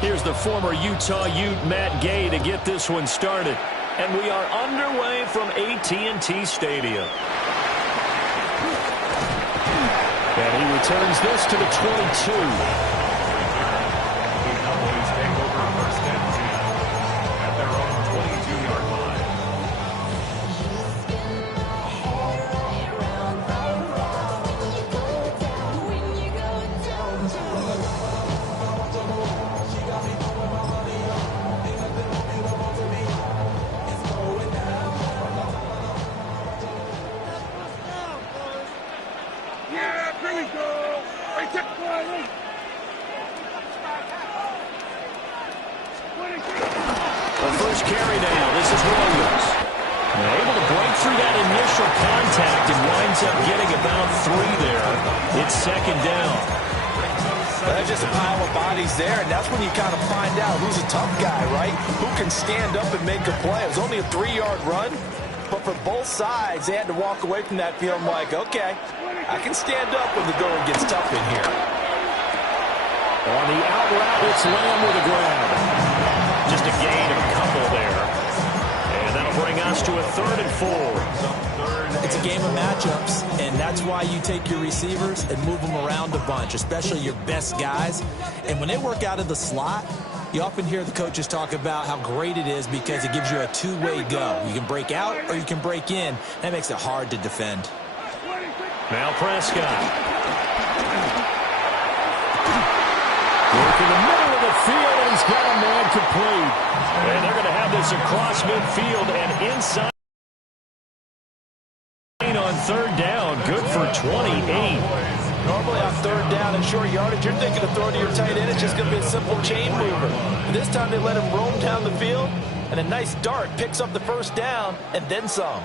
Here's the former Utah Ute, Matt Gay, to get this one started. And we are underway from AT&T Stadium. And he returns this to the 22. The first carry now. This is Williams. Able to break through that initial contact and winds up getting about 3 there. It's second down. There's just a pile of bodies there, and that's when you kind of find out who's a tough guy, right? Who can stand up and make a play. It was only a 3-yard run, but for both sides, they had to walk away from that feeling like, okay, I can stand up when the going gets tough in here. On the out route, it's Lamb with a grab. Just a gain of a couple there. And that'll bring us to a 3rd and 4. It's a game of matchups, and that's why you take your receivers and move them around a bunch, especially your best guys. And when they work out of the slot, you often hear the coaches talk about how great it is because it gives you a two-way go. You can break out or you can break in. That makes it hard to defend. Now Prescott. Work in the middle of the field, and he's got a man complete. And they're going to have this across midfield and inside on 3rd down. Good for 28. Normally on 3rd down and short yardage, you're thinking of throwing to your tight end. It's just going to be a simple chain mover. This time they let him roam down the field, and a nice dart picks up the 1st down and then some.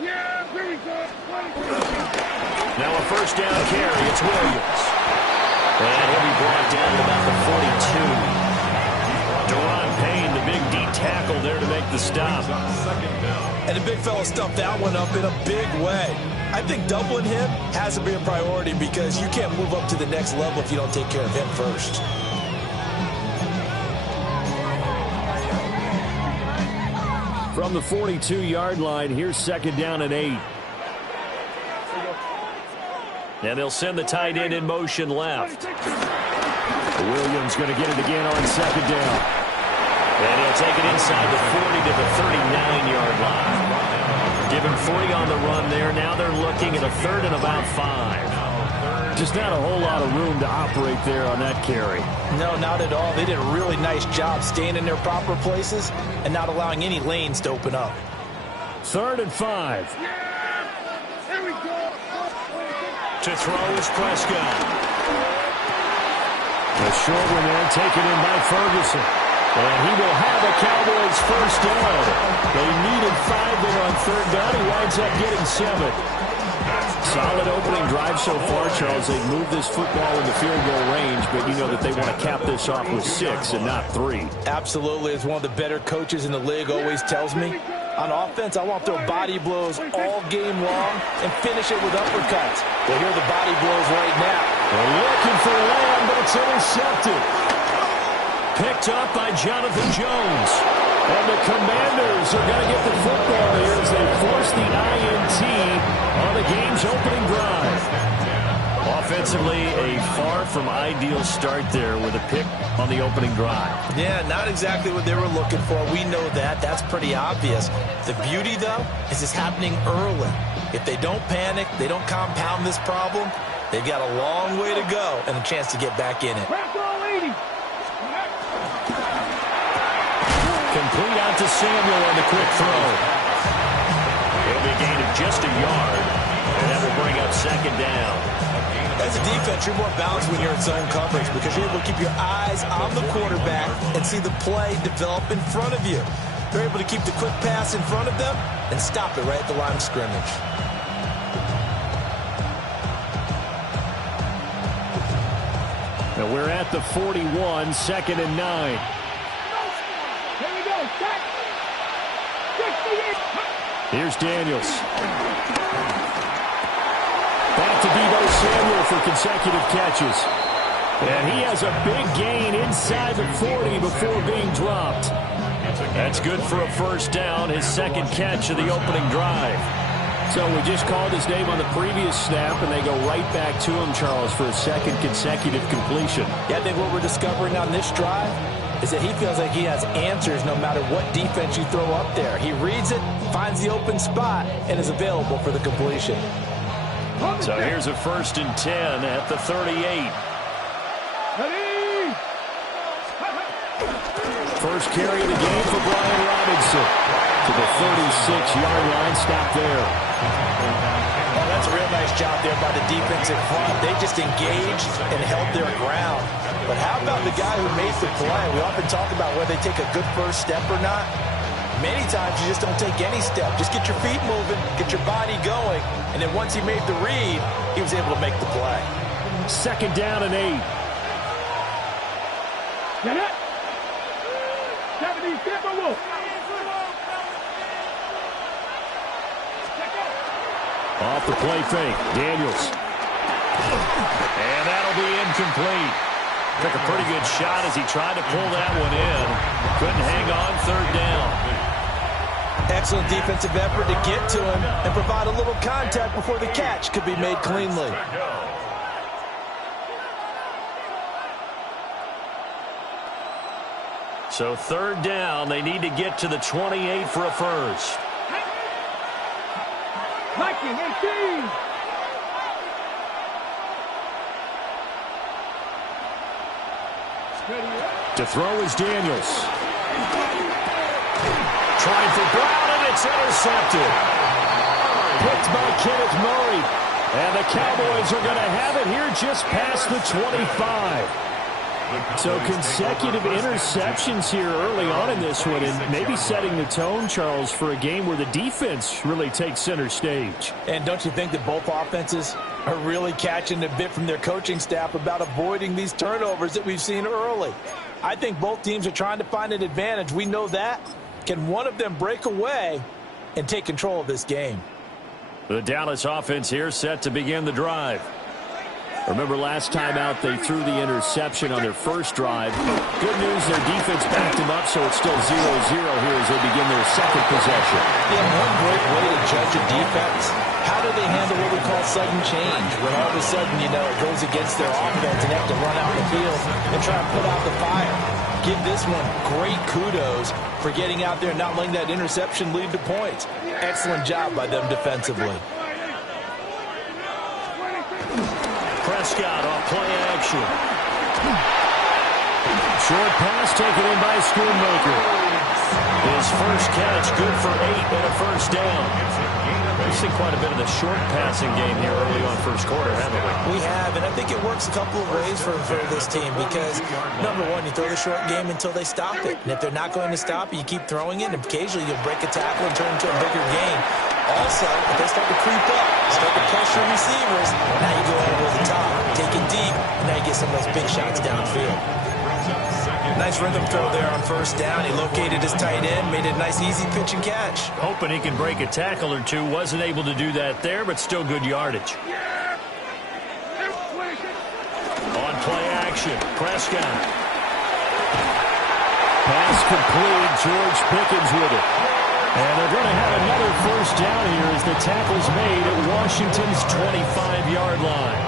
Now a 1st down carry. It's Williams. And he'll be brought down to about the 42. Deron Payne, the big D tackle there to make the stop. And the big fella stuffed that one up in a big way. I think doubling him has to be a priority because you can't move up to the next level if you don't take care of him first. From the 42-yard line, here's 2nd down and 8. And they'll send the tight end in motion left. Williams going to get it again on 2nd down. And he'll take it inside the 40 to the 39-yard line. Give him 40 on the run there. Now they're looking at a 3rd and about 5. Just not a whole lot of room to operate there on that carry. No, not at all. They did a really nice job staying in their proper places and not allowing any lanes to open up. 3rd and 5. To throw is Prescott. A short one there, taken in by Ferguson. And he will have a Cowboys 1st down. They needed 5 there on 3rd down. He winds up getting 7. Solid opening drive so far, Charles. They've moved this football into field goal range, but you know that they want to cap this off with 6 and not 3. Absolutely. As one of the better coaches in the league always tells me, on offense, I want to throw body blows all game long and finish it with uppercuts. Well, here are the body blows right now. They're looking for Lamb, but it's intercepted. Picked up by Jonathan Jones. And the Commanders are going to get the football here as they force the INT on the game's opening drive. Offensively, a far from ideal start there with a pick on the opening drive. Yeah, not exactly what they were looking for. We know that. That's pretty obvious. The beauty, though, is it's happening early. If they don't panic, they don't compound this problem, they've got a long way to go and a chance to get back in it. Complete out to Samuel on the quick throw. It'll be a gain of just a yard, and that will bring up 2nd down. As a defense, you're more balanced when you're in zone coverage because you're able to keep your eyes on the quarterback and see the play develop in front of you. They're able to keep the quick pass in front of them and stop it right at the line of scrimmage. Now we're at the 41, 2nd and 9. Here's Daniels. Back to Deebo Samuel for consecutive catches. And he has a big gain inside the 40 before being dropped. That's good for a first down, his second catch of the opening drive. So we just called his name on the previous snap, and they go right back to him, Charles, for a second consecutive completion. Yeah, I think what we're discovering on this drive is that he feels like he has answers no matter what defense you throw up there. He reads it, finds the open spot, and is available for the completion. So here's a 1st and 10 at the 38. First carry of the game for Brian Robinson to the 36-yard line. Stop there. Oh, that's a real nice job there by the defense in front. They just engaged and held their ground. But how about the guy who made the play? We often talk about whether they take a good first step or not. Many times you just don't take any step. Just get your feet moving, get your body going, and then once he made the read, he was able to make the play. 2nd down and 8. Get it. Off the play fake, Daniels. And that'll be incomplete. Took a pretty good shot as he tried to pull that one in. Couldn't hang on 3rd down. Excellent defensive effort to get to him and provide a little contact before the catch could be made cleanly. So 3rd down, they need to get to the 28 for a first. Viking 18. To throw is Daniels. Trying for Brown, and it's intercepted. Picked by Kenneth Murray. And the Cowboys are going to have it here just past the 25. So consecutive interceptions here early on in this one, and maybe setting the tone, Charles, for a game where the defense really takes center stage. And don't you think that both offenses are really catching a bit from their coaching staff about avoiding these turnovers that we've seen early? I think both teams are trying to find an advantage. We know that. Can one of them break away and take control of this game? The Dallas offense here set to begin the drive. Remember last time out they threw the interception on their first drive. Good news, their defense backed them up, so it's still 0-0 here as they begin their second possession. Yeah, one great way to judge a defense. How do they handle what we call sudden change? When all of a sudden, you know, it goes against their offense and they have to run out the field and try and put out the fire. Give this one great kudos for getting out there and not letting that interception lead to points. Excellent job by them defensively. Prescott off play action. Short pass taken in by Schoonmaker. His first catch, good for 8 and a first down. We've seen quite a bit of the short passing game here early on first quarter, haven't we? We have, and I think it works a couple of ways for this team because, number one, you throw the short game until they stop it. And if they're not going to stop it, you keep throwing it, and occasionally you'll break a tackle and turn it into a bigger game. Also, if they start to creep up, start to pressure receivers, now you go over the top, take it deep, and now you get some of those big shots downfield. Nice rhythm throw there on first down. He located his tight end, made it a nice easy pitch and catch. Hoping he can break a tackle or two. Wasn't able to do that there, but still good yardage. On play action, Prescott. Pass complete. George Pickens with it. And they're going to have another first down here as the tackle's made at Washington's 25-yard line.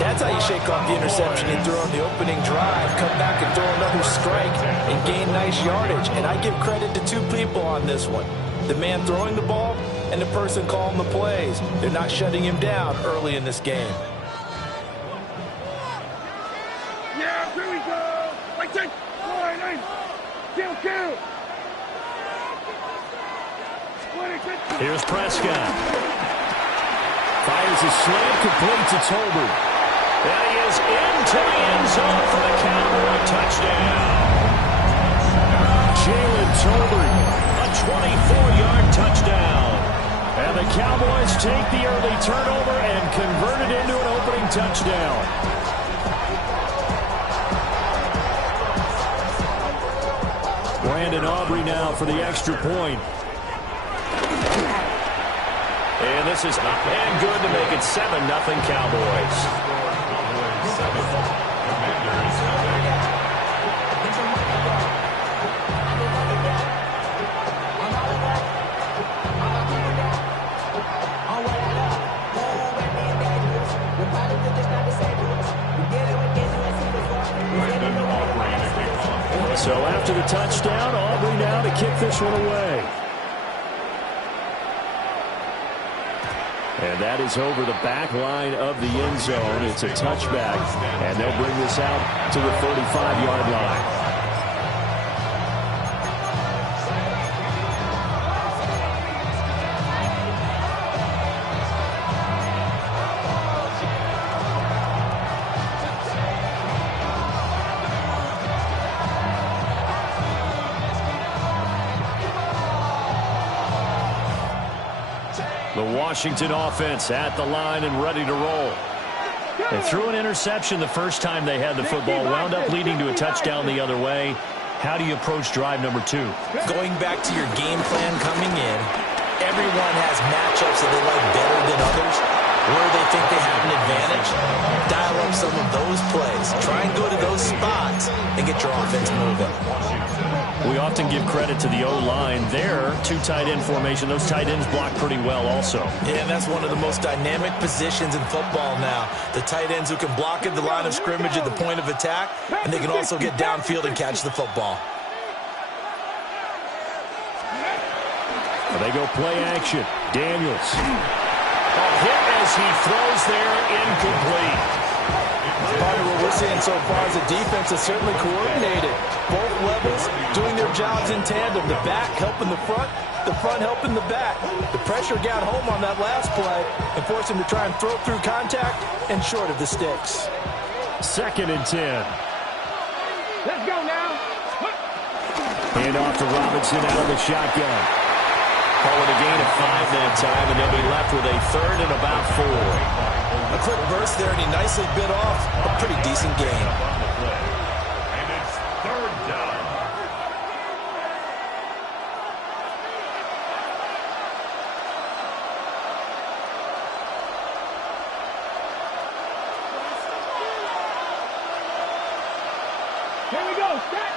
That's how you shake off the interception you threw on the opening drive. Come back and throw another strike and gain nice yardage. And I give credit to two people on this one. The man throwing the ball and the person calling the plays. They're not shutting him down early in this game. Yeah, here we go. Like that. Kill. Here's Prescott. Fires a slant complete to Tolbert. And he is into the end zone for the Cowboy touchdown. Jalen Tolbert, a 24-yard touchdown. And the Cowboys take the early turnover and convert it into an opening touchdown. Brandon Aubrey now for the extra point. And this is up and good to make it 7-0 Cowboys. So after the touchdown, Aubrey now to kick this one away. And that is over the back line of the end zone. It's a touchback, and they'll bring this out to the 35-yard line. The Washington offense at the line and ready to roll. They threw an interception the first time they had the football, wound up leading to a touchdown the other way. How do you approach drive number 2? Going back to your game plan coming in, everyone has matchups that they like better than others. Where they think they have an advantage, dial up some of those plays. Try and go to those spots and get your offense moving. We often give credit to the O-line there. 2 tight end formation. Those tight ends block pretty well also. Yeah, and that's one of the most dynamic positions in football now. The tight ends who can block at the line of scrimmage at the point of attack, and they can also get downfield and catch the football. They go play action. Daniels. A hit as he throws there, incomplete. Part of what we're seeing so far is the defense is certainly coordinated. Both levels doing their jobs in tandem. The back helping the front helping the back. The pressure got home on that last play and forced him to try and throw through contact and short of the sticks. 2nd and 10. Let's go now. Hand off to Robinson out of the shotgun. Calling a gain of 5 that time, and they'll be left with a 3rd and about 4. A quick burst there, and he nicely bit off a pretty decent gain. And it's 3rd down. Here we go. Set.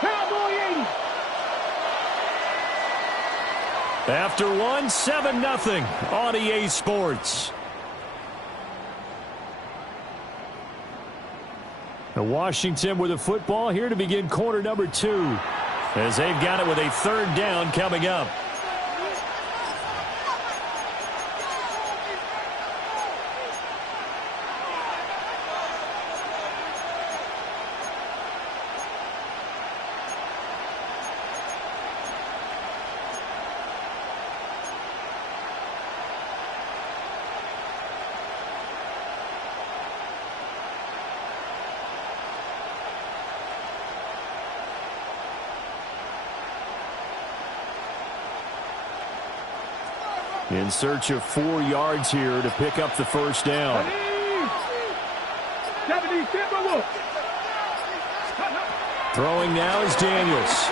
Cowboy 80. After 1, 7-0 on EA Sports. Washington with the football here to begin quarter number 2, as they've got it with a 3rd down coming up. In search of 4 yards here to pick up the 1st down. Throwing now is Daniels.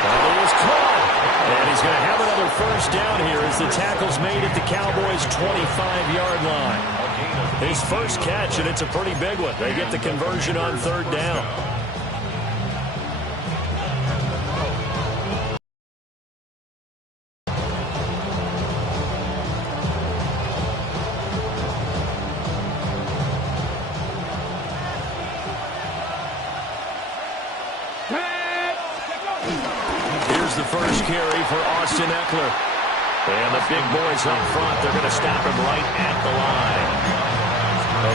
That is caught. And he's going to have another 1st down here as the tackle's made at the Cowboys' 25-yard line. His first catch, and it's a pretty big one. They get the conversion on 3rd down. The first carry for Austin Eckler. And the big boys up front, they're going to stop him right at the line.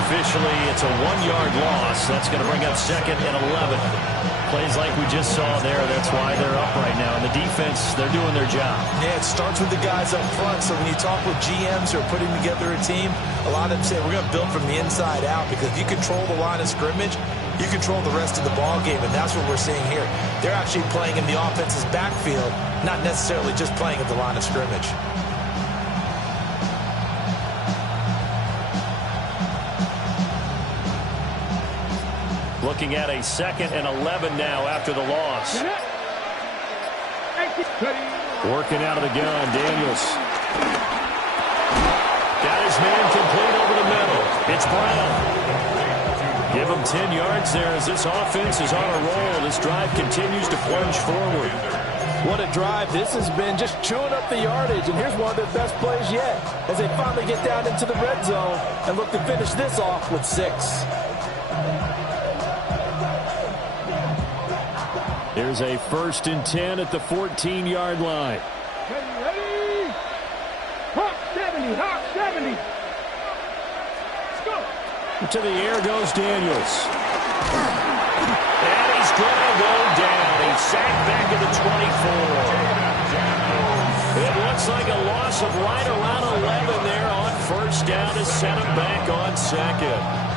Officially, it's a 1-yard loss. That's going to bring up 2nd and 11. Plays like we just saw there. That's why they're up right now. And the defense, they're doing their job. Yeah, it starts with the guys up front. So when you talk with GMs who are putting together a team, a lot of them say we're going to build from the inside out, because if you control the line of scrimmage, you control the rest of the ball game, and that's what we're seeing here. They're actually playing in the offense's backfield, not necessarily just playing at the line of scrimmage. Looking at a 2nd and 11 now after the loss. Working out of the gun, Daniels. Got his man complete over the middle. It's Brown. Give him 10 yards there as this offense is on a roll. This drive continues to plunge forward. What a drive this has been, just chewing up the yardage. And here's one of their best plays yet as they finally get down into the red zone and look to finish this off with 6. Here's a 1st and 10 at the 14-yard line. Ready? Hawk 70, Hawk 70. Let's go. To the air goes Daniels. And he's going to go down. He's sacked back at the 24. It looks like a loss of right around 11 there on 1st down to set him back on 2nd.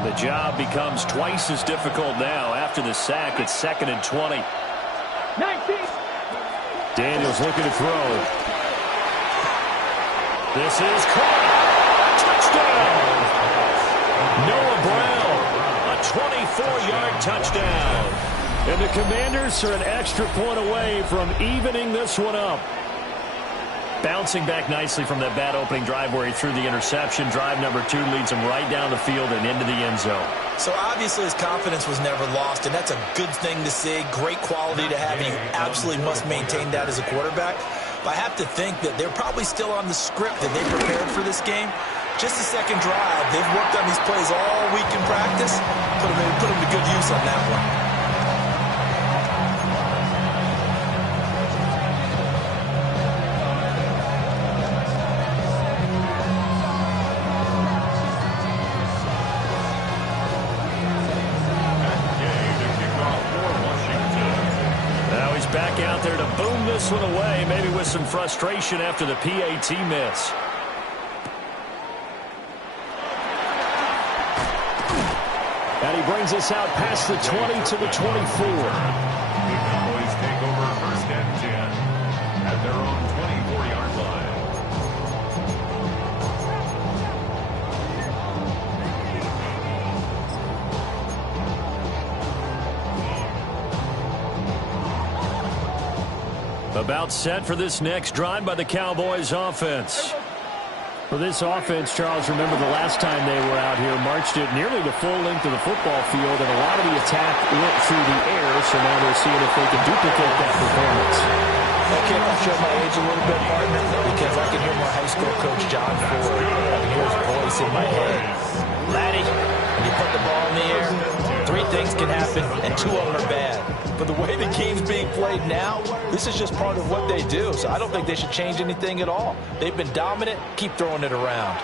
The job becomes twice as difficult now after the sack. It's 2nd and 20. 19. Daniels looking to throw. This is caught. Touchdown. Noah Brown. A 24-yard touchdown. And the Commanders are an extra point away from evening this one up. Bouncing back nicely from that bad opening drive where he threw the interception. Drive number 2 leads him right down the field and into the end zone. So obviously his confidence was never lost, and that's a good thing to see. Great quality to have, and you absolutely must maintain that as a quarterback. But I have to think that they're probably still on the script that they prepared for this game. Just the second drive. They've worked on these plays all week in practice. Put them to good use on that one. Back out there to boom this one away, maybe with some frustration after the PAT miss. And he brings us out past the 20 to the 24. The Cowboys take over 1st and 10 at their own 24-yard line. About set for this next drive by the Cowboys offense. For this offense, Charles, remember the last time they were out here, marched it nearly the full length of the football field, and a lot of the attack went through the air, so now they're seeing if they can duplicate that performance. Okay, I'll show my age a little bit, partner, because I can hear my high school coach, John Ford. I can hear his voice in my head. Laddie, when you put the ball in the air, 3 things can happen, and 2 of them are bad. But the way the game's being played now, this is just part of what they do. So I don't think they should change anything at all. They've been dominant. Keep throwing it around.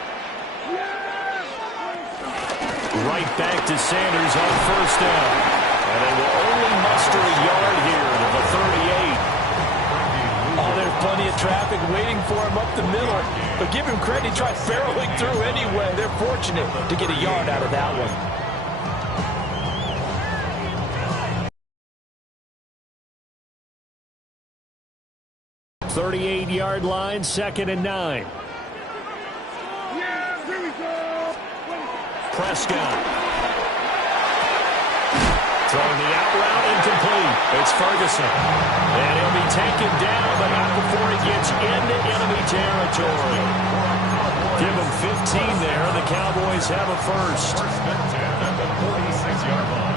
Right back to Sanders on 1st down. And they will only muster a yard here to the 38. Oh, there's plenty of traffic waiting for him up the middle. But give him credit. He tried barreling through anyway. They're fortunate to get a yard out of that one. 38-yard line, 2nd and 9. Yeah, here we go. Prescott. Throwing the out route incomplete. It's Ferguson. And he'll be taken down, but not before he gets into enemy territory. Give him 15 there. The Cowboys have a first. 1st and 10 at the 46-yard line.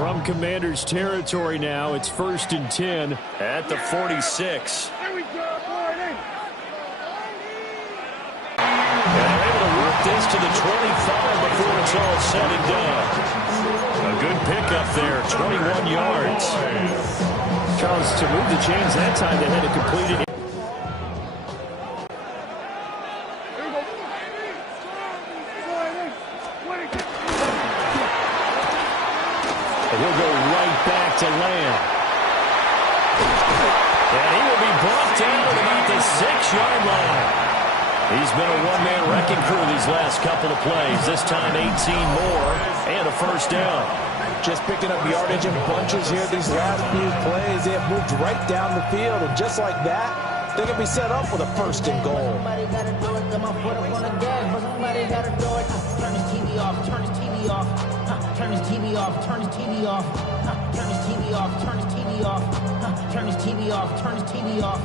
From Commanders territory now, it's 1st and 10 at the 46. Here we go, boy. And they're able to work this to the 25 before it's all said and done. A good pickup there, 21 yards. Charles, to move the chains that time, they had to complete it. He'll go right back to Lamb. And he will be brought down at about the 6-yard line. He's been a one-man wrecking crew these last couple of plays. This time 18 more and a 1st down. Just picking up yardage in bunches here these last few plays. They have moved right down the field, and just like that, they're going to be set up with a 1st and goal. Somebody got to do it. Got my foot up on the gas, but somebody got to do it. Turn his TV off. Turn his TV off. Turn his TV off. Turn his TV off. Turn his TV off. Turn his TV off. Turn his TV off. Turn his TV off.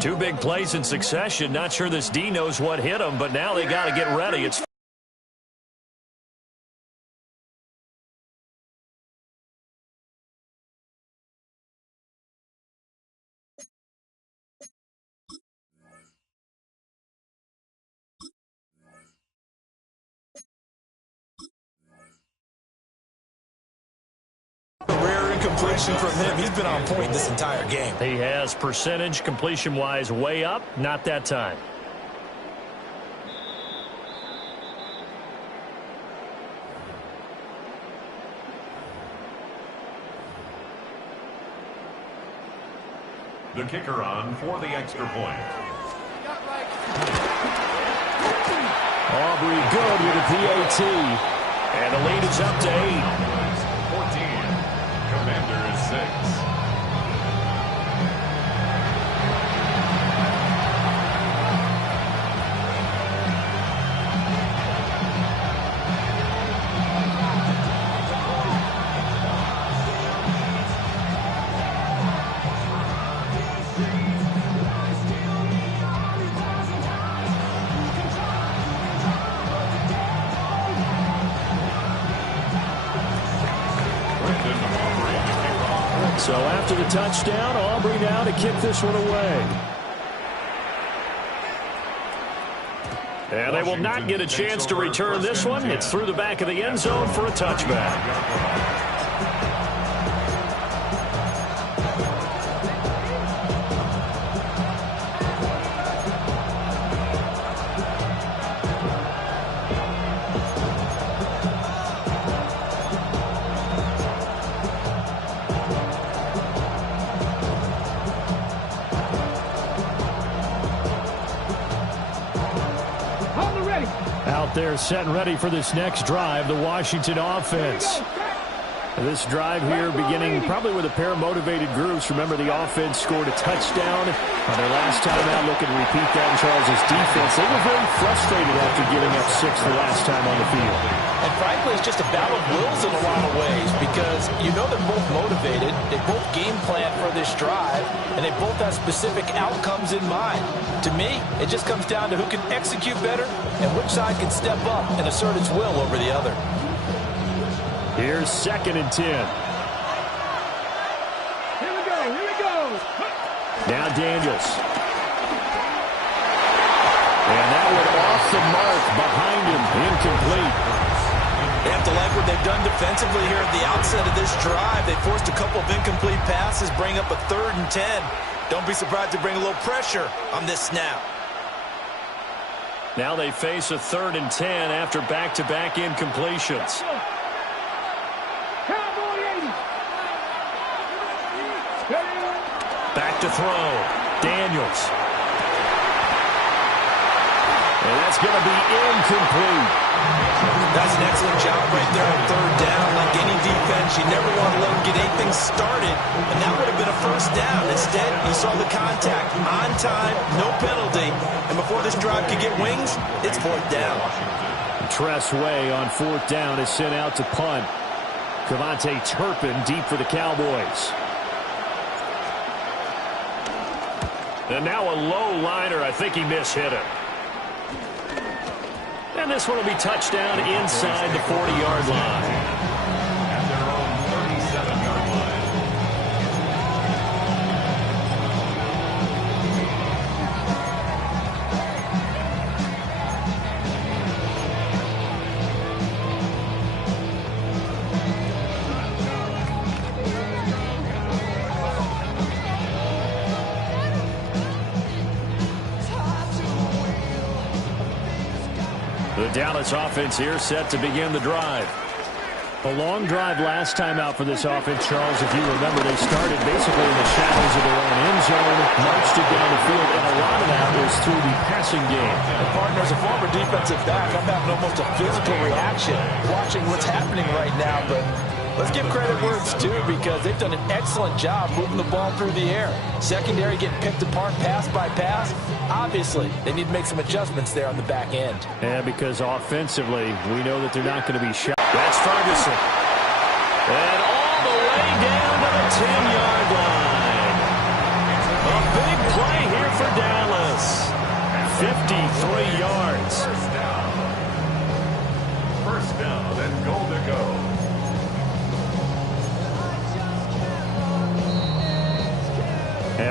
Two big plays in succession. Not sure this D knows what hit him, but now they got to get ready. It's Rare incompletion from him. He's been on point this entire game. He has percentage completion-wise way up. Not that time. The kicker on for the extra point. Aubrey good with a PAT. And the lead is up to 8. 14. Commanders 6. So after the touchdown, Aubrey now to kick this one away. And they will not get a chance to return this one. It's through the back of the end zone for a touchback. Out there set and ready for this next drive, the Washington offense. This drive here beginning probably with a pair of motivated groups. Remember, the offense scored a touchdown on their last time out. Looking to repeat that in Charles' defense. They were very frustrated after giving up 6 the last time on the field. And frankly, it's just a battle of wills in a lot of ways because you know they're both motivated. They both game plan for this drive, and they both have specific outcomes in mind. To me, it just comes down to who can execute better and which side can step up and assert its will over the other. Here's 2nd and 10. Here we go. Now Daniels. And that one off the mark behind him, incomplete. They have to like what they've done defensively here at the outset of this drive. They forced a couple of incomplete passes, bring up a 3rd and 10. Don't be surprised to bring a little pressure on this snap. Now they face a 3rd and 10 after back-to-back incompletions. Back to throw. Daniels. And that's going to be incomplete. That's an excellent job right there on 3rd down. Like any defense, you never want to let them get anything started, and that would have been a 1st down. Instead, you saw the contact. On time, no penalty. And before this drive could get wings, it's 4th down. Tress Way on 4th down is sent out to punt. Cavante Turpin deep for the Cowboys. And now a low liner. I think he mishit it. And this one will be touchdown inside the 40-yard line. At their own 37-yard line. The Dallas offense here set to begin the drive. A long drive last time out for this offense, Charles. If you remember, they started basically in the shadows of their own end zone, marched it down the field, and a lot of that was through the passing game. And partner, as a former defensive back, I'm having almost a physical reaction watching what's happening right now. But let's give credit where it's due because they've done an excellent job moving the ball through the air. Secondary getting picked apart pass by pass. Obviously, they need to make some adjustments there on the back end. Yeah, because offensively, we know that they're not going to be shot. That's Ferguson. And all the way down to the 10-yard line. A big play here for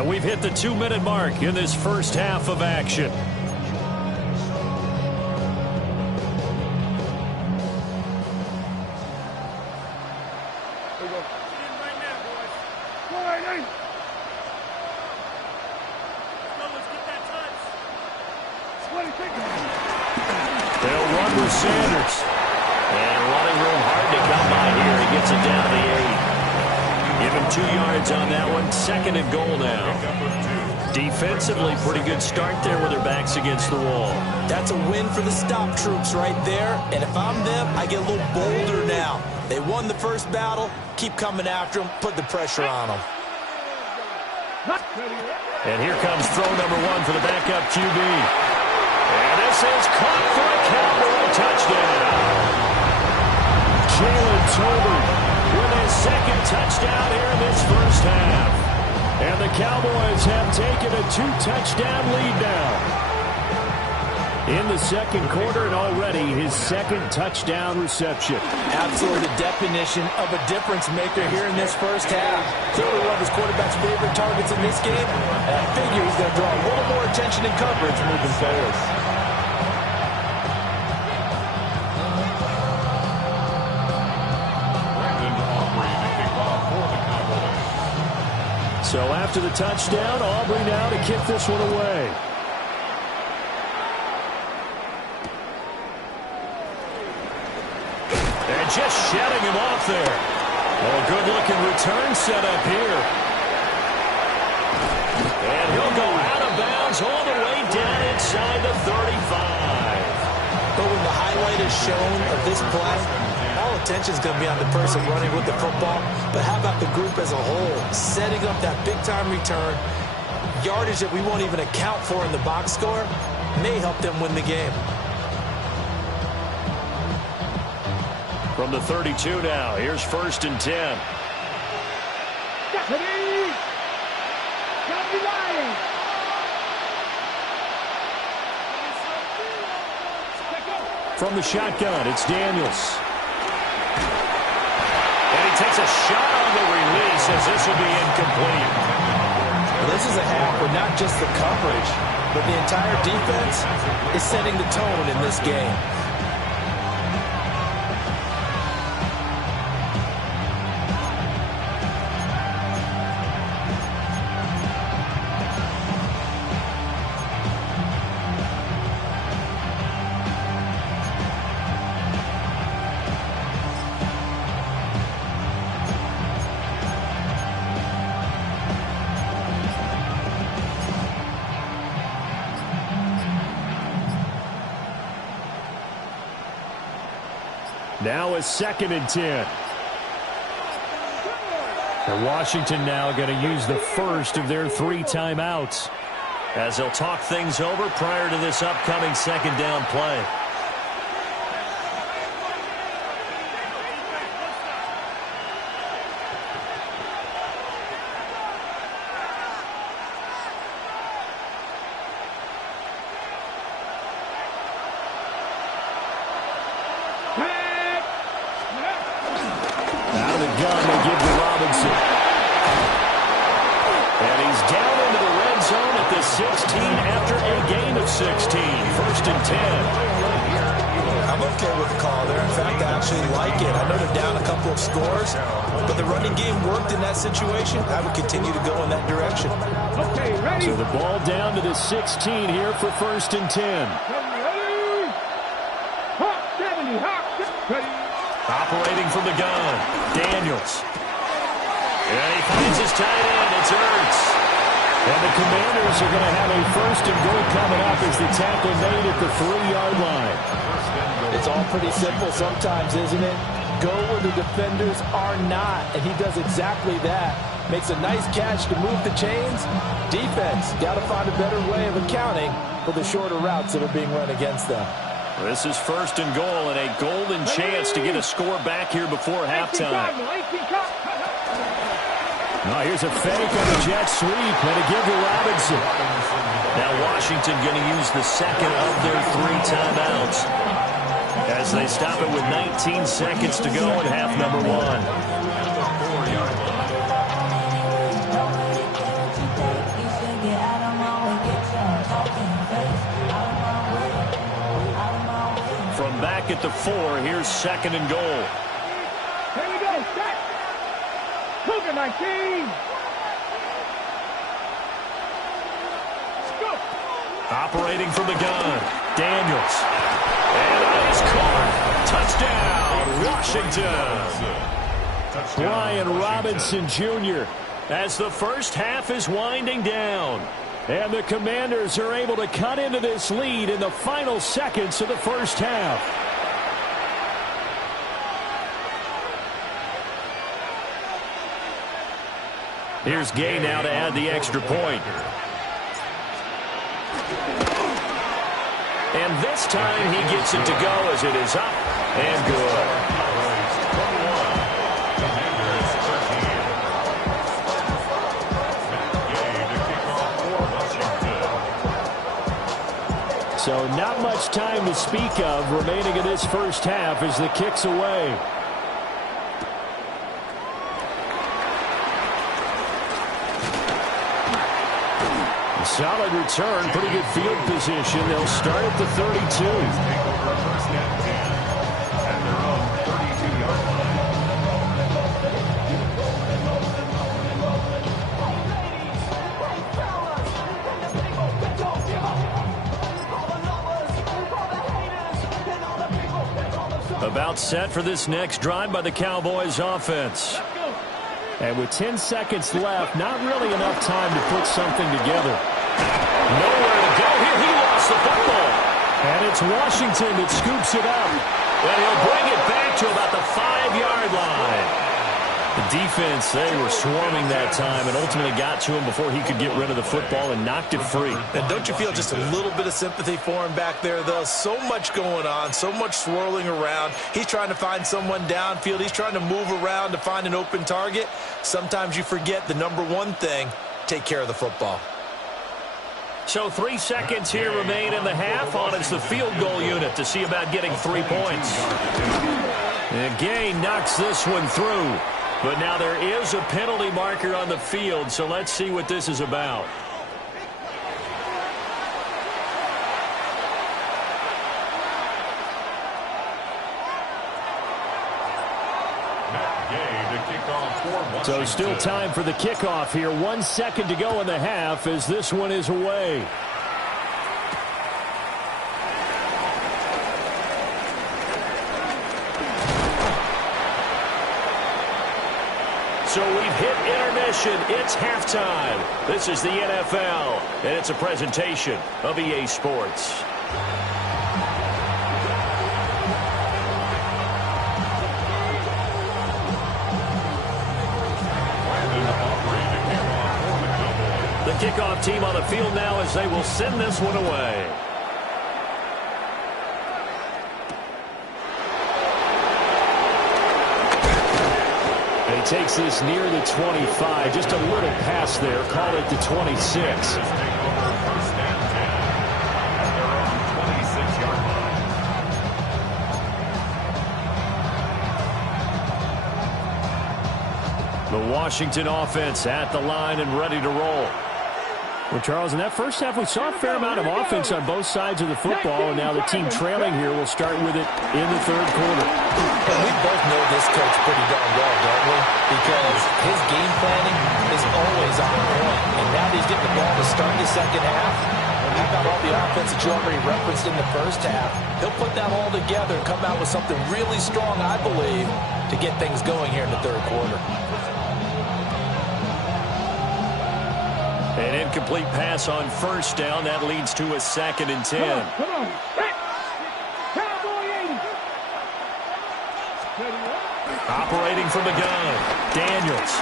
And we've hit the 2-minute mark in this first half of action. They'll run with Sanders. And running room hard to come by here. He gets it down to the 8. Give him 2 yards on that one. 2nd and goal now. Defensively, pretty good start there with their backs against the wall. That's a win for the stop troops right there. And if I'm them, I get a little bolder now. They won the first battle. Keep coming after them. Put the pressure on them. And here comes throw number 1 for the backup QB. And this is caught for a Cowboy touchdown. Jalen Tolbert with his 2nd touchdown here in this first half. And the Cowboys have taken a 2-touchdown lead now. In the 2nd quarter, and already his 2nd touchdown reception. Absolutely the definition of a difference maker here in this first half. Clearly one of his quarterback's favorite targets in this game. And I figure he's going to draw a little more attention and coverage moving forward. So after the touchdown, Aubrey now to kick this one away. And just shutting him off there. Oh, good-looking return set up here. And he'll go out of bounds all the way down inside the 35. But when the highlight is shown of this play, all attention is going to be on the person running with the football. But how about the group as a whole? Setting up that big-time return, yardage that we won't even account for in the box score, may help them win the game. From the 32 now, here's 1st and 10. From the shotgun, it's Daniels. And he takes a shot on the release as this will be incomplete. Well, this is a half where not just the coverage, but the entire defense is setting the tone in this game. Now a 2nd and 10. And Washington now going to use the first of their 3 timeouts. As they'll talk things over prior to this upcoming 2nd down play. Out of the gun, they give to Robinson. And he's down into the red zone at the 16 after a gain of 16. 1st and 10. I'm okay with the call there. In fact, I actually like it. I know they're down a couple of scores, but the running game worked in that situation. I would continue to go in that direction. Okay, ready? So the ball down to the 16 here for 1st and 10. Ready? Hawk 70, Hawk. Ready? Operating from the gun, Daniels. And he finds his tight end. It's Ertz. And the Commanders are going to have a 1st and goal coming up as the tackle made at the 3-yard line. It's all pretty simple sometimes, isn't it? Go where the defenders are not, and he does exactly that. Makes a nice catch to move the chains. Defense got to find a better way of accounting for the shorter routes that are being run against them. This is 1st and goal and a golden chance to get a score back here before halftime. Now here's a fake on the jet sweep and a give to Robinson. Now Washington going to use the 2nd of their 3 timeouts as they stop it with 19 seconds to go in half number 1. back at the 4. Here's 2nd and goal. Here we go. Set. Cougar 19. Operating from the gun, Daniels. And that is caught. Touchdown, Washington. Brian Robinson Jr. as the first half is winding down. And the Commanders are able to cut into this lead in the final seconds of the first half. Here's Gay now to add the extra point. And this time he gets it to go as it is up and good. So not much time to speak of remaining in this first half as the kick's away. Solid return, pretty good field position. They'll start at the 32. About set for this next drive by the Cowboys offense. And with 10 seconds left, not really enough time to put something together. Nowhere to go here. He lost the football. And it's Washington that scoops it up. And he'll bring it back to about the 5-yard line. The defense, they were swarming that time and ultimately got to him before he could get rid of the football and knocked it free. And don't you feel just a little bit of sympathy for him back there, though? So much going on, so much swirling around. He's trying to find someone downfield. He's trying to move around to find an open target. Sometimes you forget the number one thing, take care of the football. So 3 seconds here remain in the half on it's the field goal unit to see about getting 3 points. And Gay knocks this one through. But now there is a penalty marker on the field, so let's see what this is about. So still time for the kickoff here. 1 second to go in the half as this one is away. So we've hit intermission. It's halftime. This is the NFL, and it's a presentation of EA Sports. The kickoff team on the field now as they will send this one away. He takes this near the 25. Just a little pass there. Call it the 26. The Washington offense at the line and ready to roll. Well, Charles, in that first half, we saw a fair amount of offense on both sides of the football, and now the team trailing here will start with it in the third quarter. And we both know this coach pretty darn well, don't we? Because his game planning is always on point. And now that he's getting the ball to start the second half, how about all the offense that you already referenced in the first half? He'll put that all together and come out with something really strong, I believe, to get things going here in the third quarter. An incomplete pass on first down. That leads to a 2nd and 10. Come on. Cowboy 80. Operating from the gun. Daniels.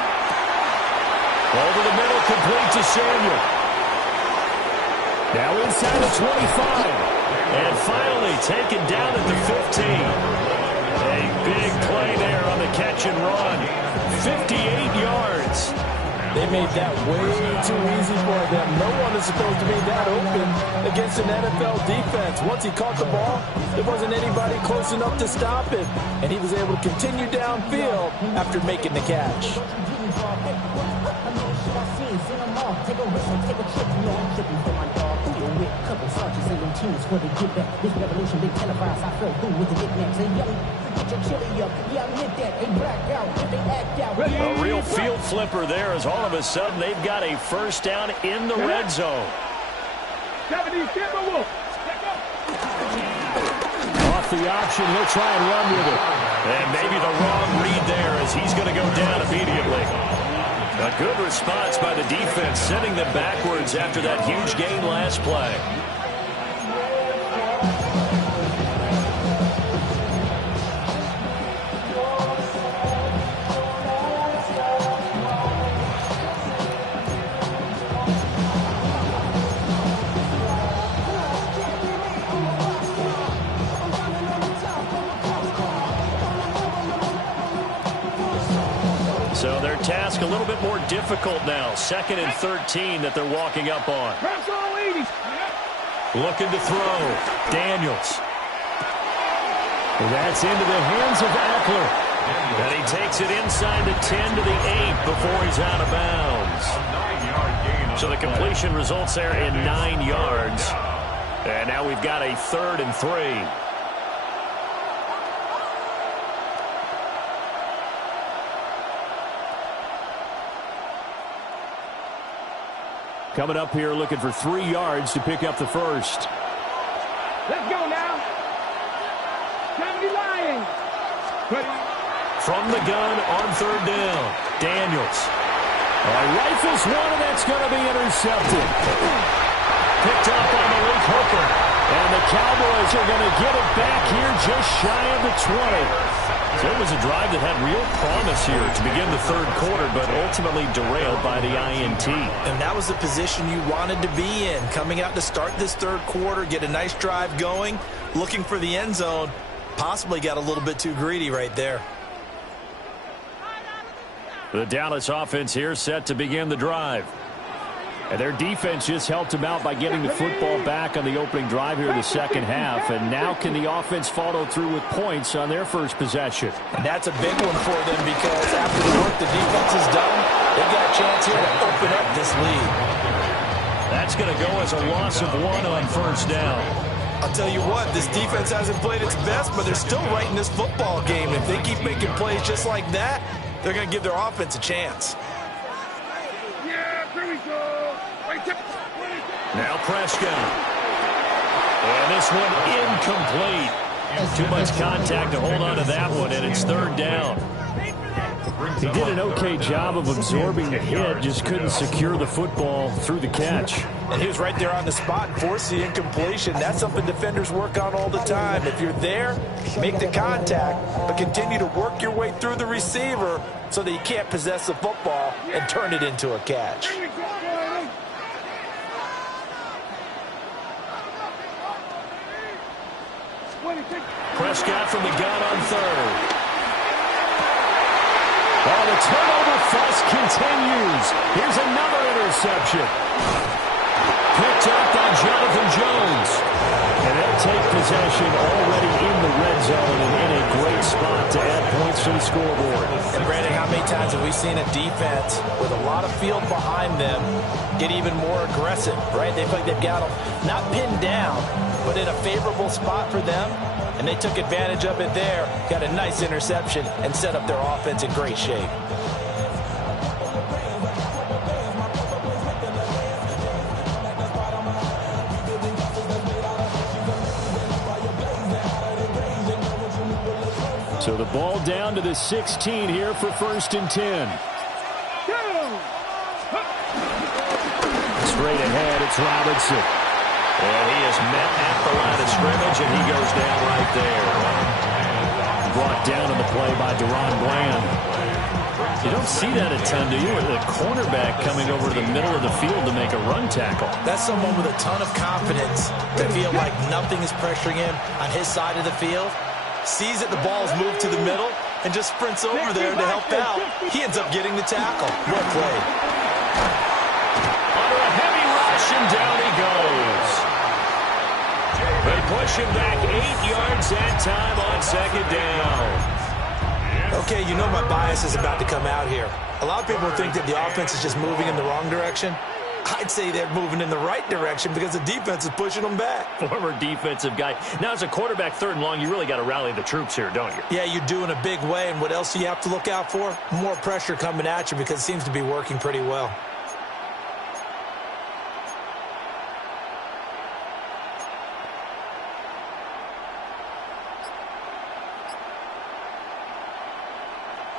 Over the middle, complete to Samuel. Now inside the 25. And finally taken down at the 15. A big play there on the catch and run. 58 yards. They made that way too easy for them. No one is supposed to be that open against an NFL defense. Once he caught the ball, there wasn't anybody close enough to stop it. And he was able to continue downfield after making the catch. over with. Couple sergeants and them teams for the get back. This revolution been televised. I fell through with the knickknacks. Hey, yo, get your chili up. Yeah, I meant that. They black out. They act out. A real field flipper there as all of a sudden they've got a first down in the red zone. Off the option, he'll try and run with it. And maybe the wrong read there as he's going to go down immediately. A good response by the defense, sending them backwards after that huge gain last play. So their task a little bit more difficult now. 2nd and 13 that they're walking up on. Looking to throw. Daniels. That's into the hands of Eckler. And he takes it inside the 10 to the 8 before he's out of bounds. So the completion results there in 9 yards. And now we've got a 3rd and 3. Coming up here looking for 3 yards to pick up the first. Let's go now. Time to Lions. From the gun on 3rd down. Daniels. Rifles one, and that's going to be intercepted. Picked up on the link hooker. And the Cowboys are going to get it back here just shy of the 20. So it was a drive that had real promise here to begin the 3rd quarter, but ultimately derailed by the INT. And that was the position you wanted to be in. Coming out to start this 3rd quarter, get a nice drive going, looking for the end zone. Possibly got a little bit too greedy right there. The Dallas offense here set to begin the drive. And their defense just helped them out by getting the football back on the opening drive here in the 2nd half. And now can the offense follow through with points on their first possession? And that's a big one for them because after the work the defense has done, they've got a chance here to open up this lead. That's going to go as a loss of 1 on 1st down. I'll tell you what, this defense hasn't played its best, but they're still right in this football game. If they keep making plays just like that, they're going to give their offense a chance. Now Prescott. And this one incomplete. Too much contact to hold on to that one, and it's 3rd down. He did an okay job of absorbing the hit, just couldn't secure the football through the catch. And he was right there on the spot and forced the incompletion. That's something defenders work on all the time. If you're there, make the contact, but continue to work your way through the receiver so that you can't possess the football and turn it into a catch. Prescott from the gun on 3rd. Oh, the turnover fuss continues. Here's another interception. Picked up by Jonathan Jones. And they'll take possession already in the red zone and in a great spot to add points to the scoreboard. And Brandon, how many times have we seen a defense with a lot of field behind them get even more aggressive, right? They feel like they've got them not pinned down, but in a favorable spot for them. And they took advantage of it there, got a nice interception, and set up their offense in great shape. So the ball down to the 16 here for 1st and 10. Straight ahead, it's Robinson. And he is met at the line of scrimmage, and he goes down right there. Brought down on the play by Deron Bland. You don't see that a ton, do you? The cornerback coming over to the middle of the field to make a run tackle. That's someone with a ton of confidence to feel like nothing is pressuring him on his side of the field. Sees that the ball is moved to the middle and just sprints over there to help out. He ends up getting the tackle. Well played. Under a heavy rush, and down he goes. They push him back 8 yards that time on 2nd down. Okay, you know my bias is about to come out here. A lot of people think that the offense is just moving in the wrong direction. I'd say they're moving in the right direction because the defense is pushing them back. Former defensive guy. Now, as a quarterback, 3rd and long, you really got to rally the troops here, don't you? Yeah, you do in a big way. And what else do you have to look out for? More pressure coming at you because it seems to be working pretty well.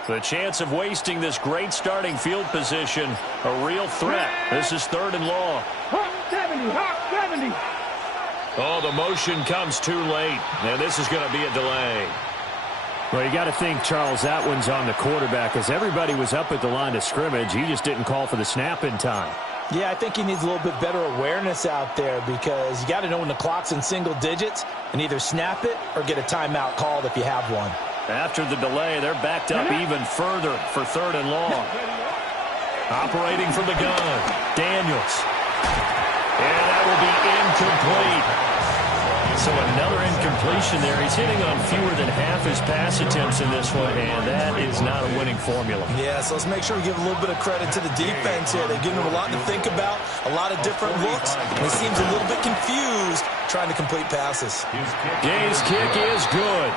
The chance of wasting this great starting field position, a real threat. This is 3rd and long. Hawk 70, Hawk 70. Oh, the motion comes too late, and this is going to be a delay. Well, you got to think, Charles, that one's on the quarterback. As everybody was up at the line of scrimmage, he just didn't call for the snap in time. Yeah, I think he needs a little bit better awareness out there because you got to know when the clock's in single digits and either snap it or get a timeout called if you have one. After the delay, they're backed up even further for 3rd and long. Operating from the gun, Daniels. And that will be incomplete. So another incompletion there. He's hitting on fewer than half his pass attempts in this one, and that is not a winning formula. Yeah, so let's make sure we give a little bit of credit to the defense here. They've given him a lot to think about, a lot of different looks, and he seems a little bit confused trying to complete passes. Gay's kick is good,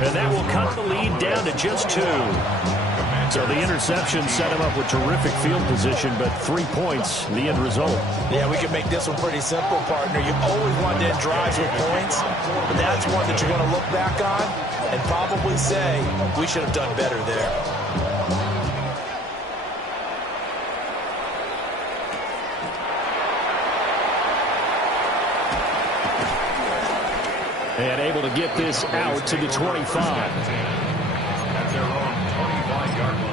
and that will cut the lead down to just 2. So the interception set him up with terrific field position, but 3 points, the end result. Yeah, we can make this one pretty simple, partner. You always want to end drives with points, but that's one that you're going to look back on and probably say, we should have done better there. And able to get this out to the 25. At their own 25-yard line.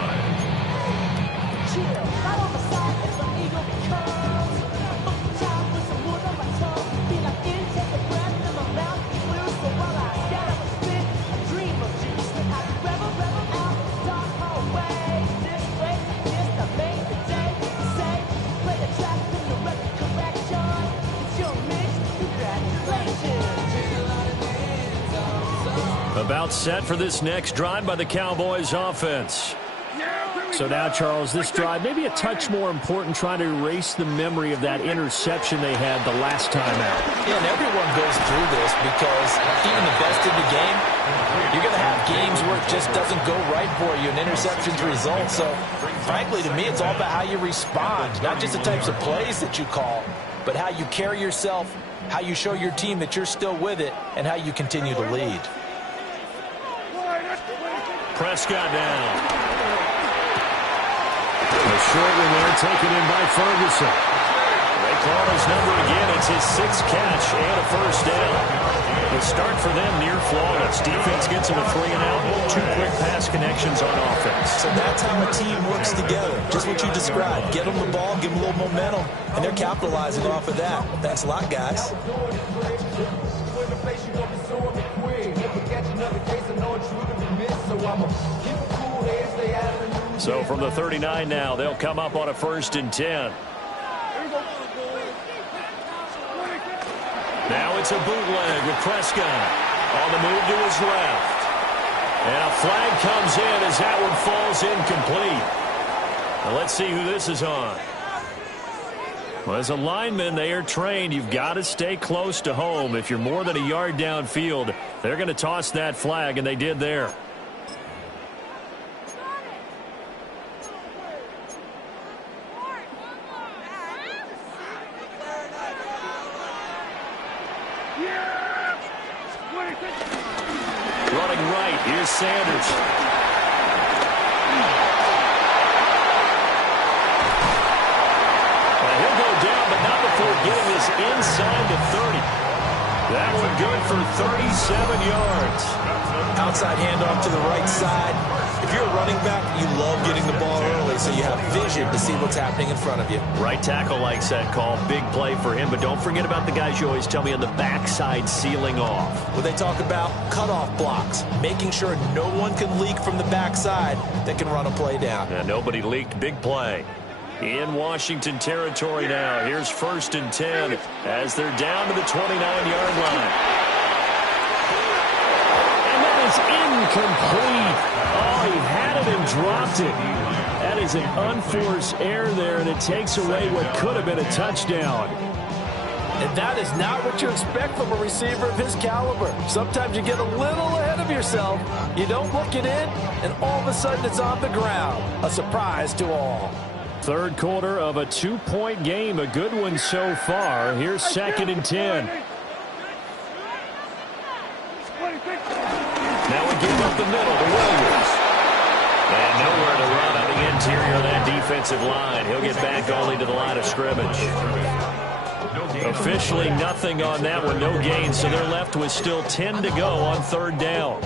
About set for this next drive by the Cowboys offense. So now, Charles, this drive maybe a touch more important, trying to erase the memory of that interception they had the last time out. Yeah, and everyone goes through this because even the best in the game, you're going to have games where it just doesn't go right for you, and interceptions result. So, frankly, to me, it's all about how you respond, not just the types of plays that you call, but how you carry yourself, how you show your team that you're still with it, and how you continue to lead. Prescott down. A short one there taken in by Ferguson. They call his number again. It's his 6th catch and a first down. The start for them near flawless. Defense gets him a 3-and-out. 2 quick pass connections on offense. So that's how a team works together. Just what you described. Get them the ball, give them a little momentum, and they're capitalizing off of that. Thanks a lot, guys. So from the 39 now, they'll come up on a 1st and 10. Now it's a bootleg with Prescott on the move to his left. And a flag comes in as that one falls incomplete. Now let's see who this is on. Well, as a lineman, they are trained. You've got to stay close to home. If you're more than a yard downfield, they're going to toss that flag, and they did there. Running right, here's Sanders. He'll go down, but not before getting this inside the 30. That one good for 37 yards. Outside handoff to the right side. If you're a running back, you love getting the ball early so you have vision to see what's happening in front of you. Right tackle likes that call. Big play for him, but don't forget about the guys you always tell me on the backside sealing off. Well, they talk about cutoff blocks, making sure no one can leak from the backside that can run a play down. And nobody leaked. Big play. In Washington territory now. Here's 1st and 10 as they're down to the 29-yard line. And that is incomplete. Oh, he had it and dropped it. That is has an unforced error there, and it takes away what could have been a touchdown. And that is not what you expect from a receiver of his caliber. Sometimes you get a little ahead of yourself. You don't look it in, and all of a sudden it's on the ground. A surprise to all. Third quarter of a 2-point game. A good one so far. Here's 2nd and 10. Now we give up the middle to Williams. And nowhere to run on the interior of that defensive line. He'll get back only to the line of scrimmage. Officially nothing on that one, no gain, so they're left with still 10 to go on 3rd down.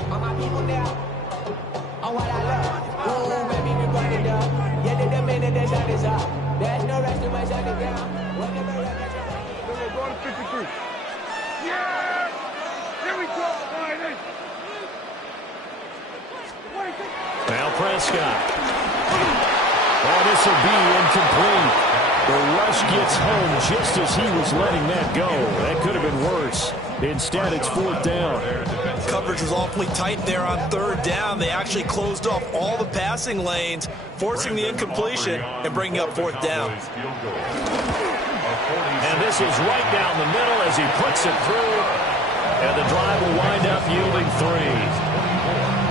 Now Prescott. Oh, this will be incomplete. The rush gets home just as he was letting that go. That could have been worse. Instead, it's 4th down. Coverage was awfully tight there on 3rd down. They actually closed off all the passing lanes, forcing the incompletion and bringing up 4th down. And this is right down the middle as he puts it through. And the drive will wind up yielding 3.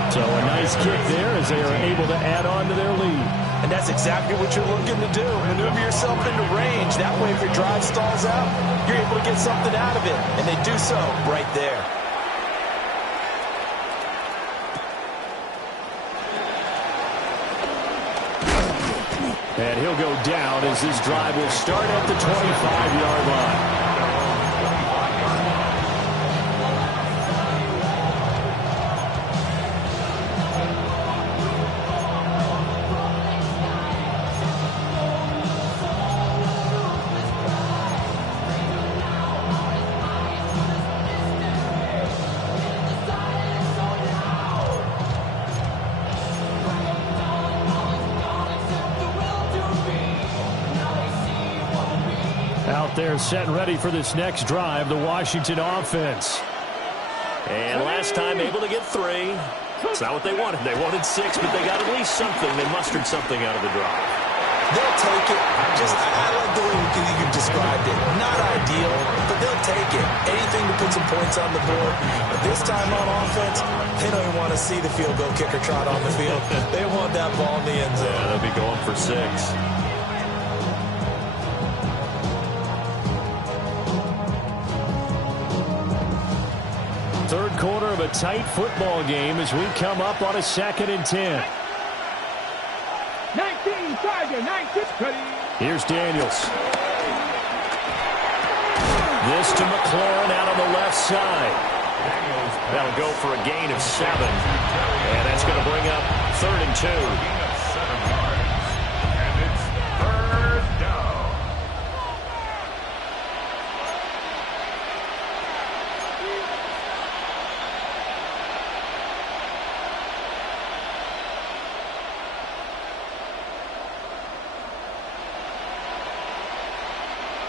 So a nice kick there as they are able to add on to their lead. And that's exactly what you're looking to do. Maneuver yourself into range. That way, if your drive stalls out, you're able to get something out of it. And they do so right there. And he'll go down as this drive will start at the 25-yard line. They're set and ready for this next drive, the Washington offense. And last time able to get 3. It's not what they wanted. They wanted 6, but they got at least something. They mustered something out of the drive. They'll take it. I like the way you described it. Not ideal, but they'll take it. Anything to put some points on the board. But this time on offense, they don't even want to see the field goal kicker trot on the field. They want that ball in the end zone. Yeah, they'll be going for 6. Third quarter of a tight football game as we come up on a 2nd and 10. 19, Tiger, 19. Here's Daniels. This to McLaurin out on the left side. That'll go for a gain of 7. And that's going to bring up 3rd and 2. And it's 3rd down.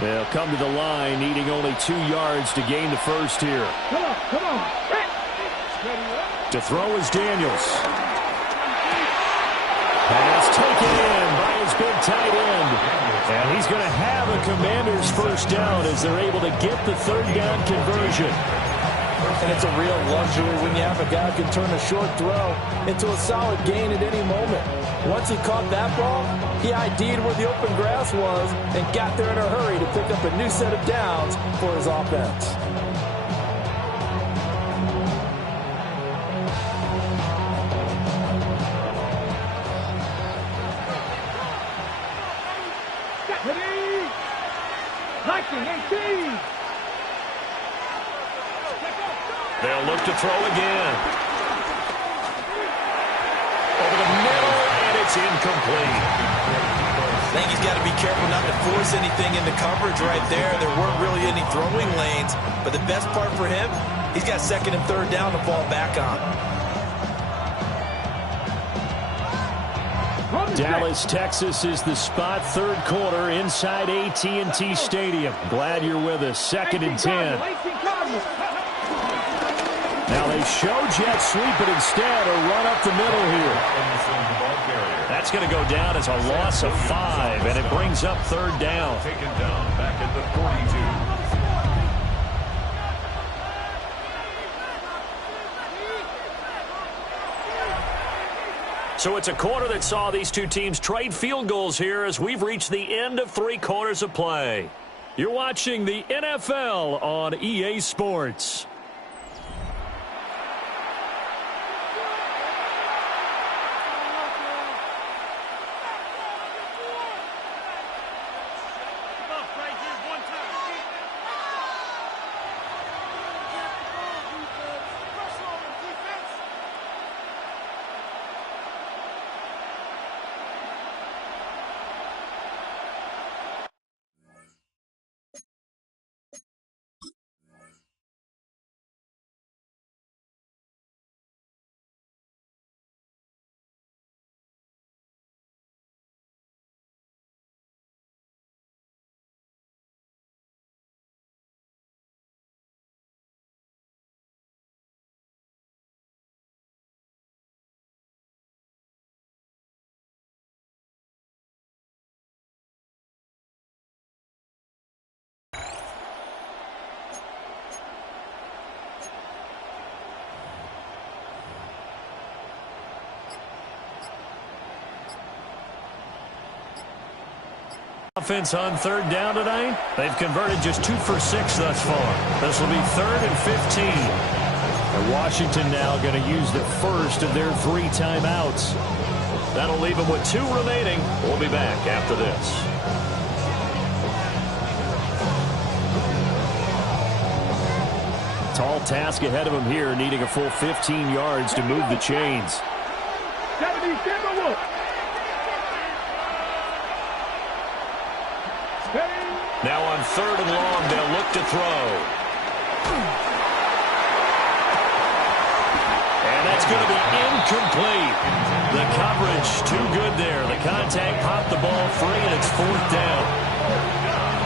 They'll come to the line, needing only 2 yards to gain the first here. Come on. To throw is Daniels. Pass taken in by his big tight end. And he's going to have a Commander's first down as they're able to get the 3rd down conversion. And it's a real luxury when you have a guy who can turn a short throw into a solid gain at any moment. Once he caught that ball, he ID'd where the open grass was and got there in a hurry to pick up a new set of downs for his offense. They'll look to throw again. Over the middle, and it's incomplete. I think he's got to be careful not to force anything into coverage right there. There weren't really any throwing lanes, but the best part for him, he's got 2nd and 3rd down to fall back on. Dallas, Texas is the spot. 3rd quarter inside AT&T Stadium. Glad you're with us. 2nd and 10. Now they show jet sweep, but instead a run up the middle here. That That's going to go down as a loss of 5, and it brings up third down. Taken down back at the 42. So it's a quarter that saw these two teams trade field goals here as we've reached the end of 3 quarters of play. You're watching the NFL on EA Sports. Offense on third down tonight. They've converted just 2 for 6 thus far. This will be 3rd and 15. And Washington now going to use the first of their 3 timeouts. That'll leave them with 2 remaining. We'll be back after this. Tall task ahead of them here, needing a full 15 yards to move the chains. Now on 3rd and long, they'll look to throw. And that's going to be incomplete. The coverage too good there. The contact popped the ball free, and it's 4th down.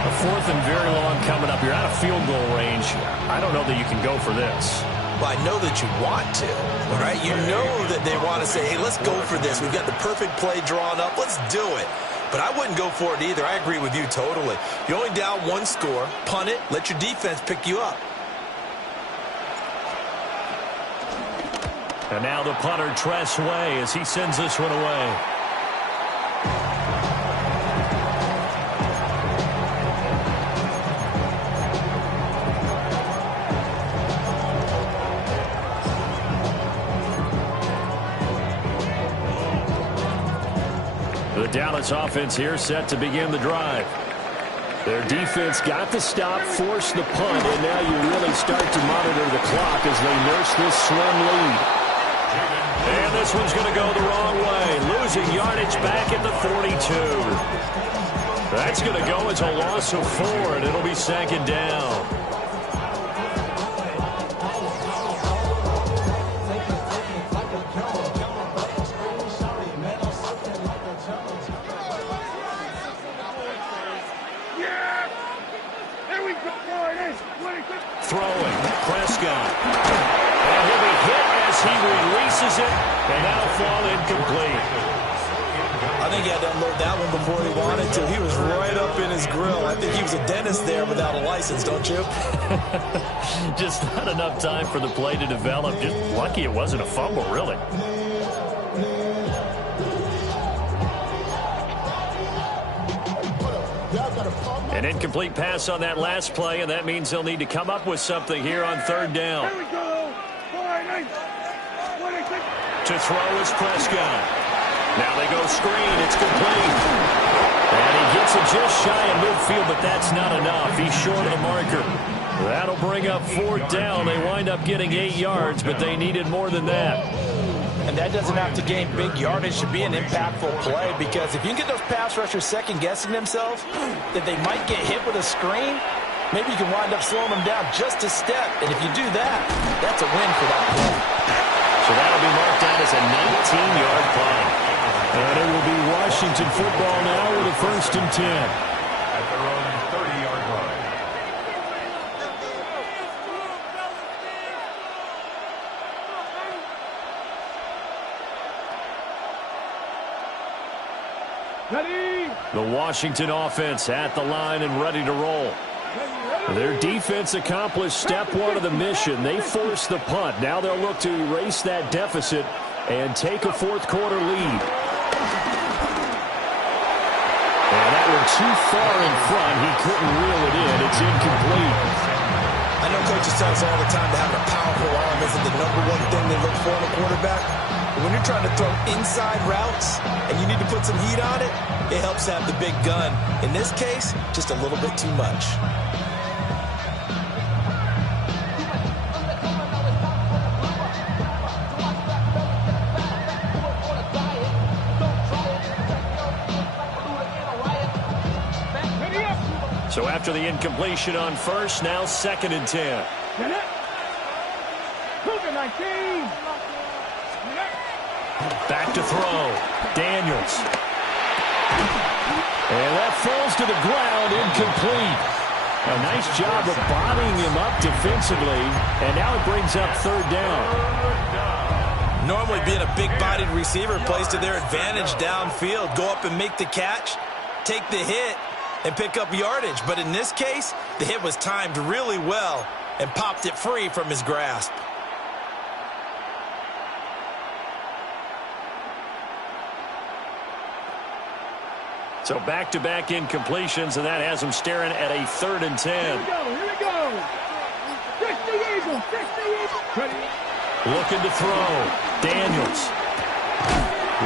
A 4th and very long coming up. You're out of field goal range. I don't know that you can go for this. Well, I know that you want to, all right? You know that they want to say, hey, let's go for this. We've got the perfect play drawn up. Let's do it. But I wouldn't go for it either. I agree with you totally. You're only down 1 score. Punt it. Let your defense pick you up. And now the punter, Tress Way, as he sends this one away. The Dallas offense here set to begin the drive. Their defense got the stop, forced the punt, and now you really start to monitor the clock as they nurse this slim lead. And this one's going to go the wrong way, losing yardage back at the 42. That's going to go as a loss of 4, and it'll be 2nd down. Throwing, Prescott. And he'll be hit as he releases it, and that'll fall incomplete. I think he had to unload that one before he wanted to. He was right up in his grill. I think he was a dentist there without a license, don't you? Just not enough time for the play to develop. Just lucky it wasn't a fumble, really. An incomplete pass on that last play, and that means they'll need to come up with something here on 3rd down. Here we go. To throw is Prescott. Now they go screen. It's complete. And he gets it just shy of midfield, but that's not enough. He's short of the marker. That'll bring up 4th down. They wind up getting 8 yards, but they needed more than that. And that doesn't have to gain big yardage to be an impactful play, because if you can get those pass rushers second-guessing themselves that they might get hit with a screen, maybe you can wind up slowing them down just a step. And if you do that, that's a win for that play. So that'll be marked down as a 19-yard play. And it will be Washington football now with a 1st and 10. At their own 30-yard line. Ready. The Washington offense at the line and ready to roll. Their defense accomplished step one of the mission. They forced the punt. Now they'll look to erase that deficit and take a fourth-quarter lead. And that one too far in front. He couldn't reel it in. It's incomplete. I know coaches tell us all the time that having a powerful arm isn't the number one thing they look for in a quarterback. But when you're trying to throw inside routes and you need to put some heat on it, it helps to have the big gun. In this case, just a little bit too much. So after the incompletion on first, now 2nd and 10. Back to throw. Daniels. And that falls to the ground, incomplete. A nice job of bodying him up defensively, and now it brings up 3rd down. Normally being a big-bodied receiver plays to their advantage downfield. Go up and make the catch, take the hit, and pick up yardage. But in this case, the hit was timed really well and popped it free from his grasp. So back-to-back incompletions, and that has him staring at a 3rd and 10. Here we go. Fix the eagle. Ready. Looking to throw. Daniels.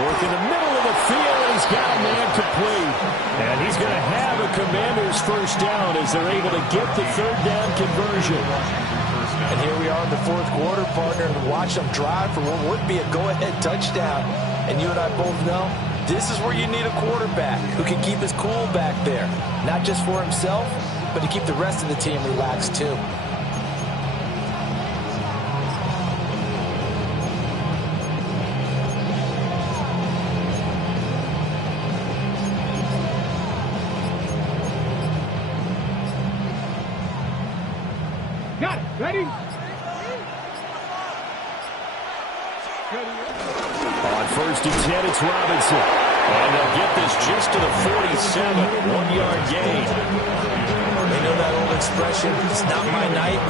Work in the middle of the field, and he's got a man complete. And he's going to have a Commanders first down as they're able to get the 3rd down conversion. And here we are in the 4th quarter, partner, and watch them drive for what would be a go-ahead touchdown. And you and I both know this is where you need a quarterback who can keep his cool back there. Not just for himself, but to keep the rest of the team relaxed too. Got it. Ready. On 1st and 10, it's Robinson. And they'll get this just to the 47, 1-yard gain. They know that old expression, it's not my night.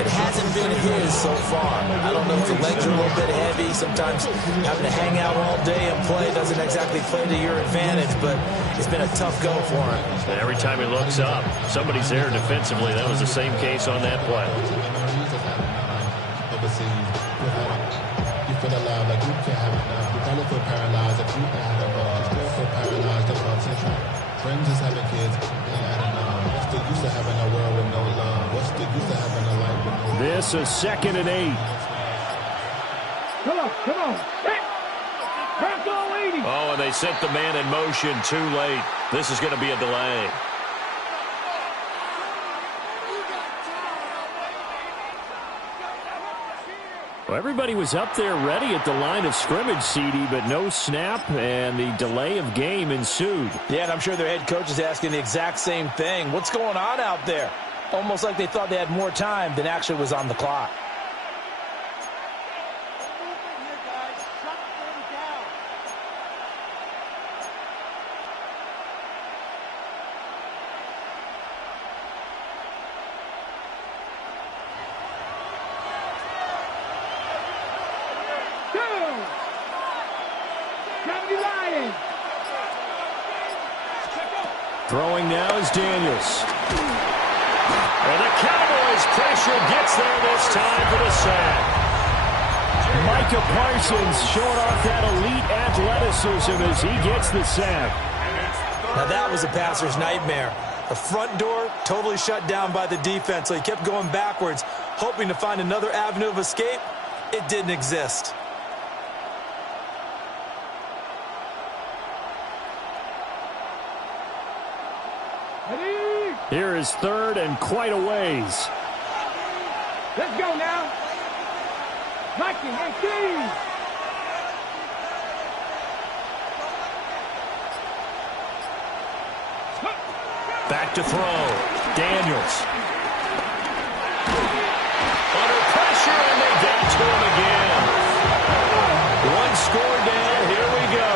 It hasn't been his so far. I don't know if the legs are a little bit heavy. Sometimes having to hang out all day and play doesn't exactly play to your advantage, but it's been a tough go for him. And every time he looks up, somebody's there defensively. That was the same case on that play. You feel alive like you can't have enough. You probably feel paralyzed if you ain't had enough. You still feel paralyzed about attention. Friends is having kids, ain't had enough. What's the use of having a world with no love? What's the use of having a life with no love? This is 2nd and 8. Come on. Hey. Press all 80. Oh, and they sent the man in motion too late. This is going to be a delay. Well, everybody was up there ready at the line of scrimmage, CD, but no snap, and the delay of game ensued. Yeah, and I'm sure their head coach is asking the exact same thing. What's going on out there? Almost like they thought they had more time than actually was on the clock. Throwing now is Daniels. And the Cowboys' pressure gets there this time for the sack. Micah Parsons showing off that elite athleticism as he gets the sack. Now that was a passer's nightmare. The front door totally shut down by the defense, so he kept going backwards, hoping to find another avenue of escape. It didn't exist. Here is 3rd and quite a ways. Let's go now. Mikey, 18. Back to throw. Daniels. Under pressure, and they get to him again. One score down. Here we go.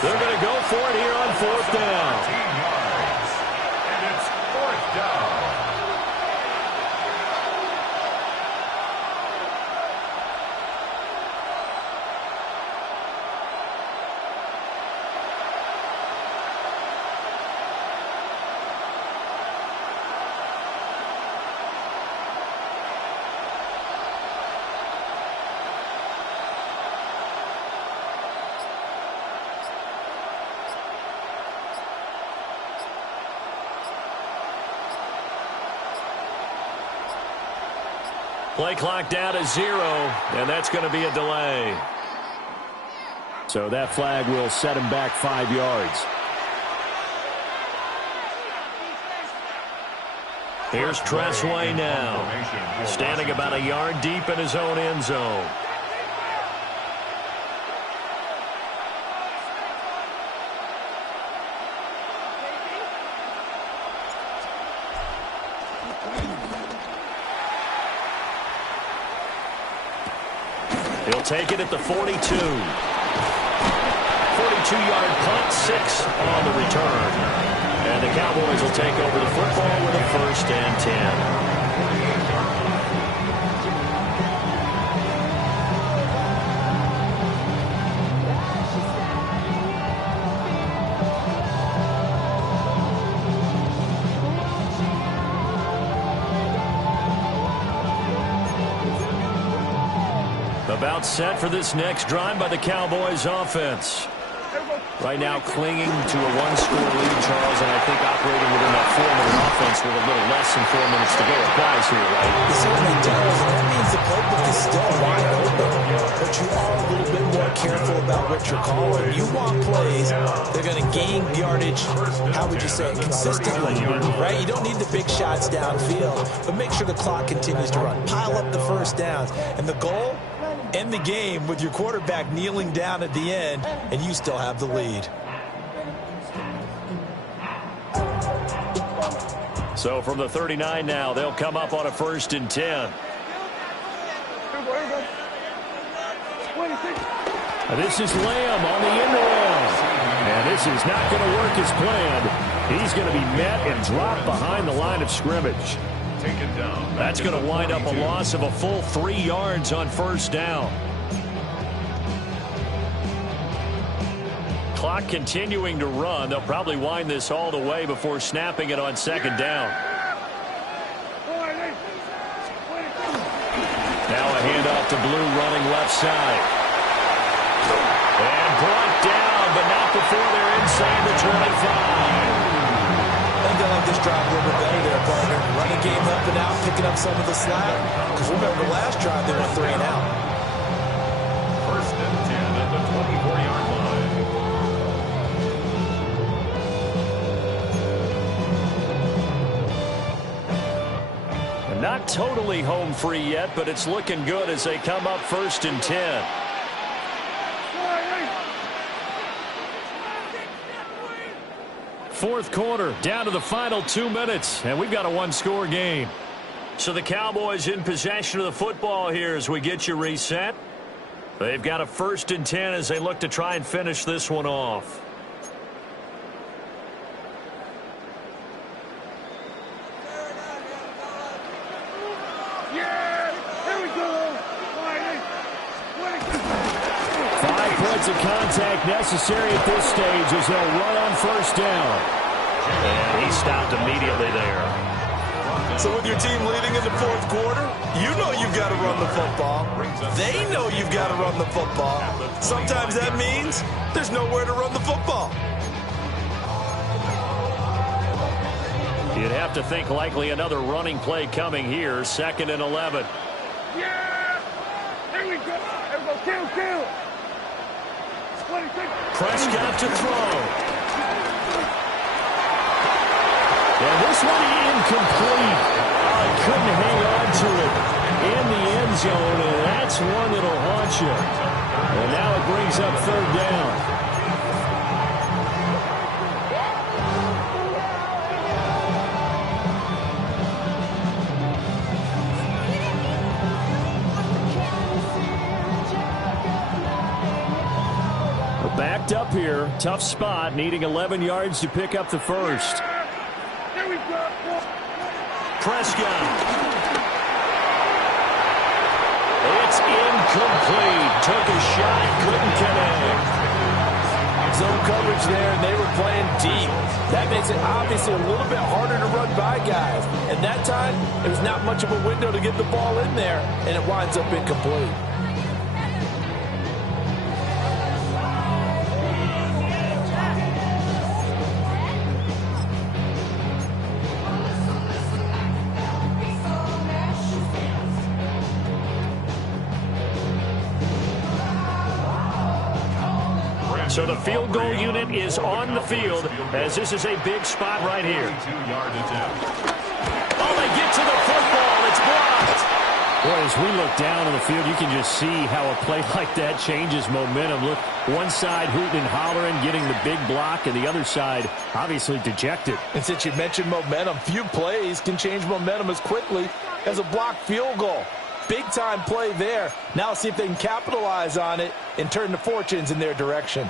They're going to go for it here on 4th down. 14 yards. And it's 4th down. Play clock down to 0, and that's going to be a delay. So that flag will set him back 5 yards. Here's Tressway now, standing about a yard deep in his own end zone. He'll take it at the 42. 42-yard punt, 6 on the return. And the Cowboys will take over the football with a 1st and 10. About set for this next drive by the Cowboys offense. Right now clinging to a 1-score lead, Charles, and I think operating within that 4-minute offense with a little less than 4 minutes to go applies here, right? It certainly does, and that means the playbook is still wide open. But you are a little bit more careful about what you're calling. You want plays, they're going to gain yardage, how would you say it, consistently, right? You don't need the big shots downfield, but make sure the clock continues to run. Pile up the first downs, and the goal, end the game with your quarterback kneeling down at the end, and you still have the lead. So from the 39 now, they'll come up on a 1st and 10. This is Lamb on the end around. And this is not going to work as planned. He's going to be met and dropped behind the line of scrimmage. That's going to wind up a loss of a full 3 yards on 1st down. Clock continuing to run. They'll probably wind this all the way before snapping it on 2nd down. Now a handoff to Blue running left side. And brought down, but not before they're inside the 25. I think I like this drive a little bit better there, partner. Running game helping out, picking up some of the slack. Because remember, last drive they were 3 and out. 1st and 10 at the 24-yard line. And not totally home free yet, but it's looking good as they come up 1st and 10. Fourth quarter, down to the final 2 minutes, and we've got a 1-score game. So the Cowboys in possession of the football here as we get you reset. They've got a 1st and 10 as they look to try and finish this one off. Of contact necessary at this stage as they'll run on 1st down. And he stopped immediately there. So with your team leading in the 4th quarter, you know you've got to run the football. They know you've got to run the football. Sometimes that means there's nowhere to run the football. You'd have to think likely another running play coming here. 2nd and 11. Yeah! Here we go. Kill. Prescott to throw. And this one incomplete. Couldn't hang on to it in the end zone, and that's one that'll haunt you. And now it brings up 3rd down. Back wrapped up here. Tough spot, needing 11 yards to pick up the first. There we go. Prescott. It's incomplete. Took a shot, couldn't connect. Zone coverage there, and they were playing deep. That makes it obviously a little bit harder to run by guys. And that time, it was not much of a window to get the ball in there, and it winds up incomplete. So the field goal unit is on the field as this is a big spot right here. Oh, they get to the football. It's blocked. Boy, as we look down on the field, you can just see how a play like that changes momentum. Look, one side hooting and hollering, getting the big block, and the other side obviously dejected. And since you mentioned momentum, few plays can change momentum as quickly as a blocked field goal. Big-time play there. Now see if they can capitalize on it and turn the fortunes in their direction.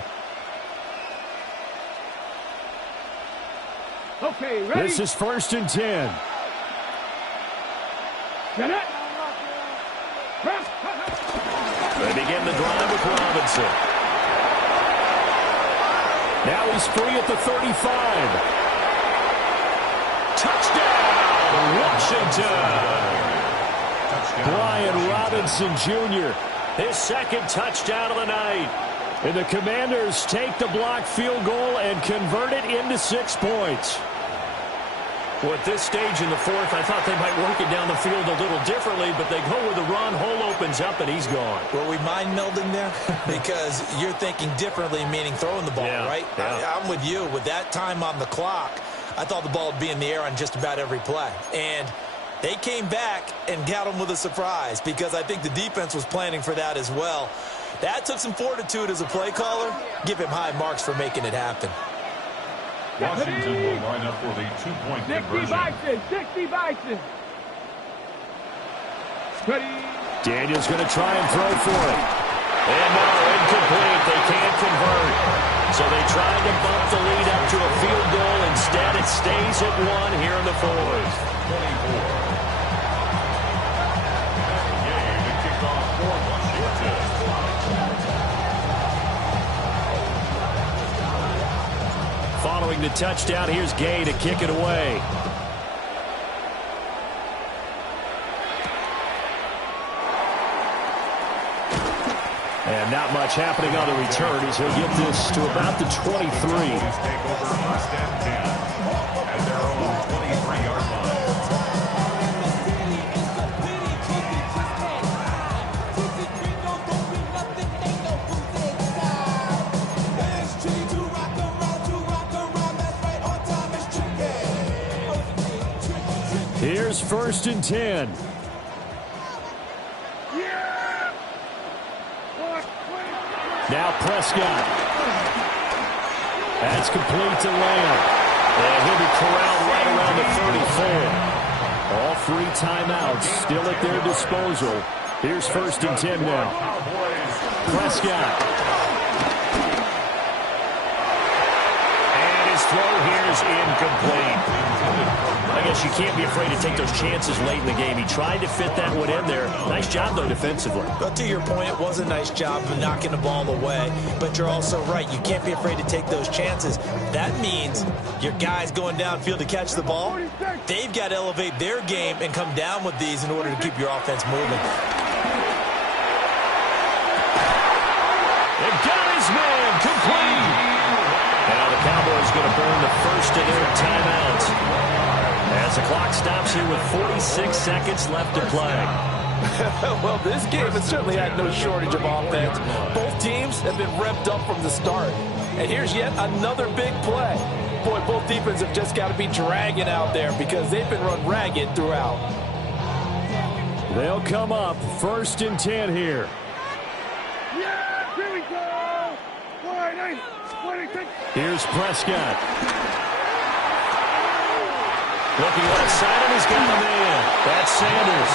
Okay, ready? This is 1st and 10. Get it. They begin the drive with Robinson. Now he's free at the 35. Touchdown, Washington. Brian Robinson Jr. His second touchdown of the night. And the Commanders take the blocked field goal and convert it into 6 points. Well, at this stage in the fourth, I thought they might work it down the field a little differently, but they go with the run. Hole opens up, and he's gone. Were we mind melding there? Because you're thinking differently, meaning throwing the ball, right? Yeah. I'm with you. With that time on the clock, I thought the ball would be in the air on just about every play. And they came back and got them with a surprise because I think the defense was planning for that as well. That took some fortitude as a play caller. Give him high marks for making it happen. Washington will line up for the 2-point conversion. 60 Bison. Ready. Daniel's going to try and throw for it. And no, incomplete. They can't convert. So they tried to bump the lead up to a field goal. Instead, it stays at 1 here in the fourth. 24. Game to kick off for Washington. Following the touchdown, here's Gay to kick it away. And not much happening on the return as he'll get this to about the 23. Take over 1st and 10 at their own 23-yard line. Here's 1st and 10. Now Prescott. That's complete to Lamb. And he'll be corralled right around the 34. All 3 timeouts still at their disposal. Here's 1st and 10 now. Prescott. And his throw here is incomplete. I guess you can't be afraid to take those chances late in the game. He tried to fit that one in there. Nice job, though, defensively. But to your point, it was a nice job of knocking the ball away. But you're also right. You can't be afraid to take those chances. That means your guys going downfield to catch the ball, they've got to elevate their game and come down with these in order to keep your offense moving. And got his man complete. Now the Cowboys going to burn the first of their timeouts. As the clock stops here with 46 seconds left to play. Well, this game has certainly had no shortage of offense. Both teams have been revved up from the start. And here's yet another big play. Boy, both defenses have just got to be dragging out there because they've been run ragged throughout. They'll come up 1st and 10 here. Yeah, here we go. 26. Here's Prescott. Looking left side, and he's got a man. That's Sanders.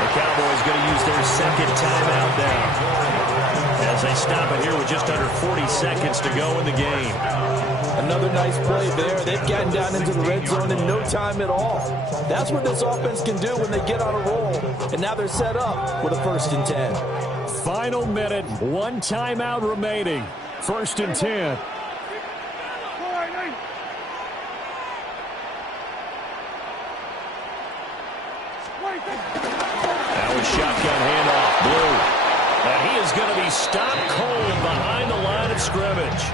The Cowboys going to use their second timeout now. as they stop it here with just under 40 seconds to go in the game. Another nice play there. They've gotten down into the red zone in no time at all. That's what this offense can do when they get on a roll. And now they're set up with a 1st and 10. Final minute, 1 timeout remaining. 1st and 10. That was shotgun handoff, Blue. And he is going to be stopped cold behind the line of scrimmage.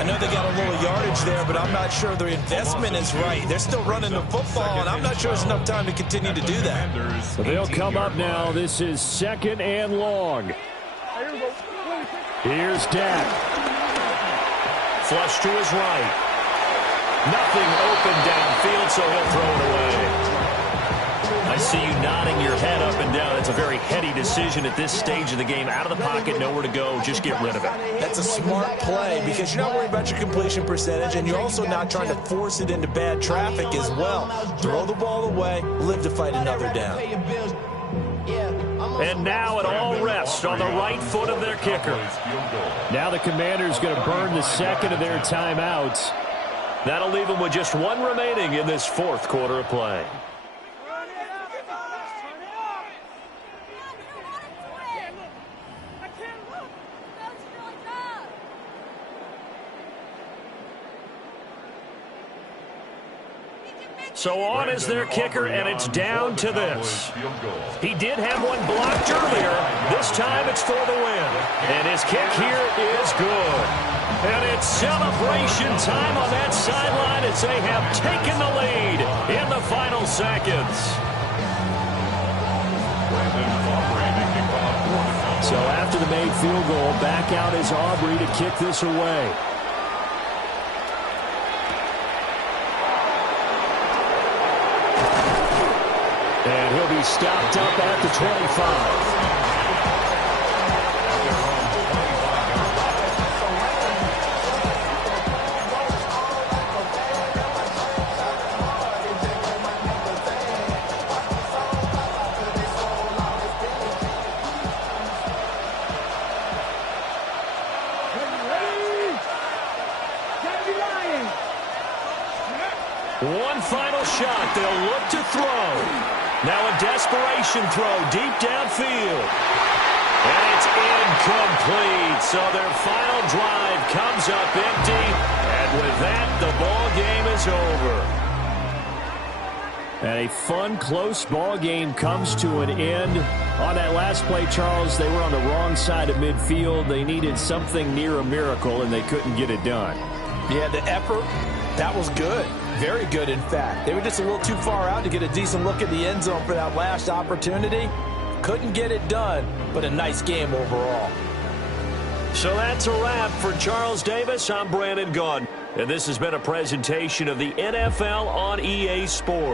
I know they got a little yardage there, but I'm not sure their investment is right. They're still running the football, and I'm not sure there's enough time to continue to do that. So they'll come up now. This is 2nd and long. Here's Dak. Flush to his right. Nothing open downfield, so he'll throw it away. I see you nodding your head up and down. It's a very heady decision at this stage of the game. Out of the pocket, nowhere to go. Just get rid of it. That's a smart play because you're not worried about your completion percentage, and you're also not trying to force it into bad traffic as well. Throw the ball away, live to fight another down. And now it all rests on the right foot of their kicker. Now the Commanders going to burn the 2nd of their timeouts. That'll leave them with just 1 remaining in this 4th quarter of play. So on is their kicker, and it's down to this. He did have one blocked earlier. This time it's for the win. And his kick here is good. And it's celebration time on that sideline as they have taken the lead in the final seconds. So after the made field goal, back out is Aubrey to kick this away. And he'll be stopped up at the 25. One final shot. They'll look to throw. Now a desperation throw deep downfield. And it's incomplete. So their final drive comes up empty. And with that, the ball game is over. And a fun, close ball game comes to an end. On that last play, Charles, they were on the wrong side of midfield. They needed something near a miracle, and they couldn't get it done. Yeah, the effort, that was good. Very good, in fact. They were just a little too far out to get a decent look at the end zone for that last opportunity. Couldn't get it done, but a nice game overall. So that's a wrap for Charles Davis. I'm Brandon Gaudin, and this has been a presentation of the NFL on EA Sports.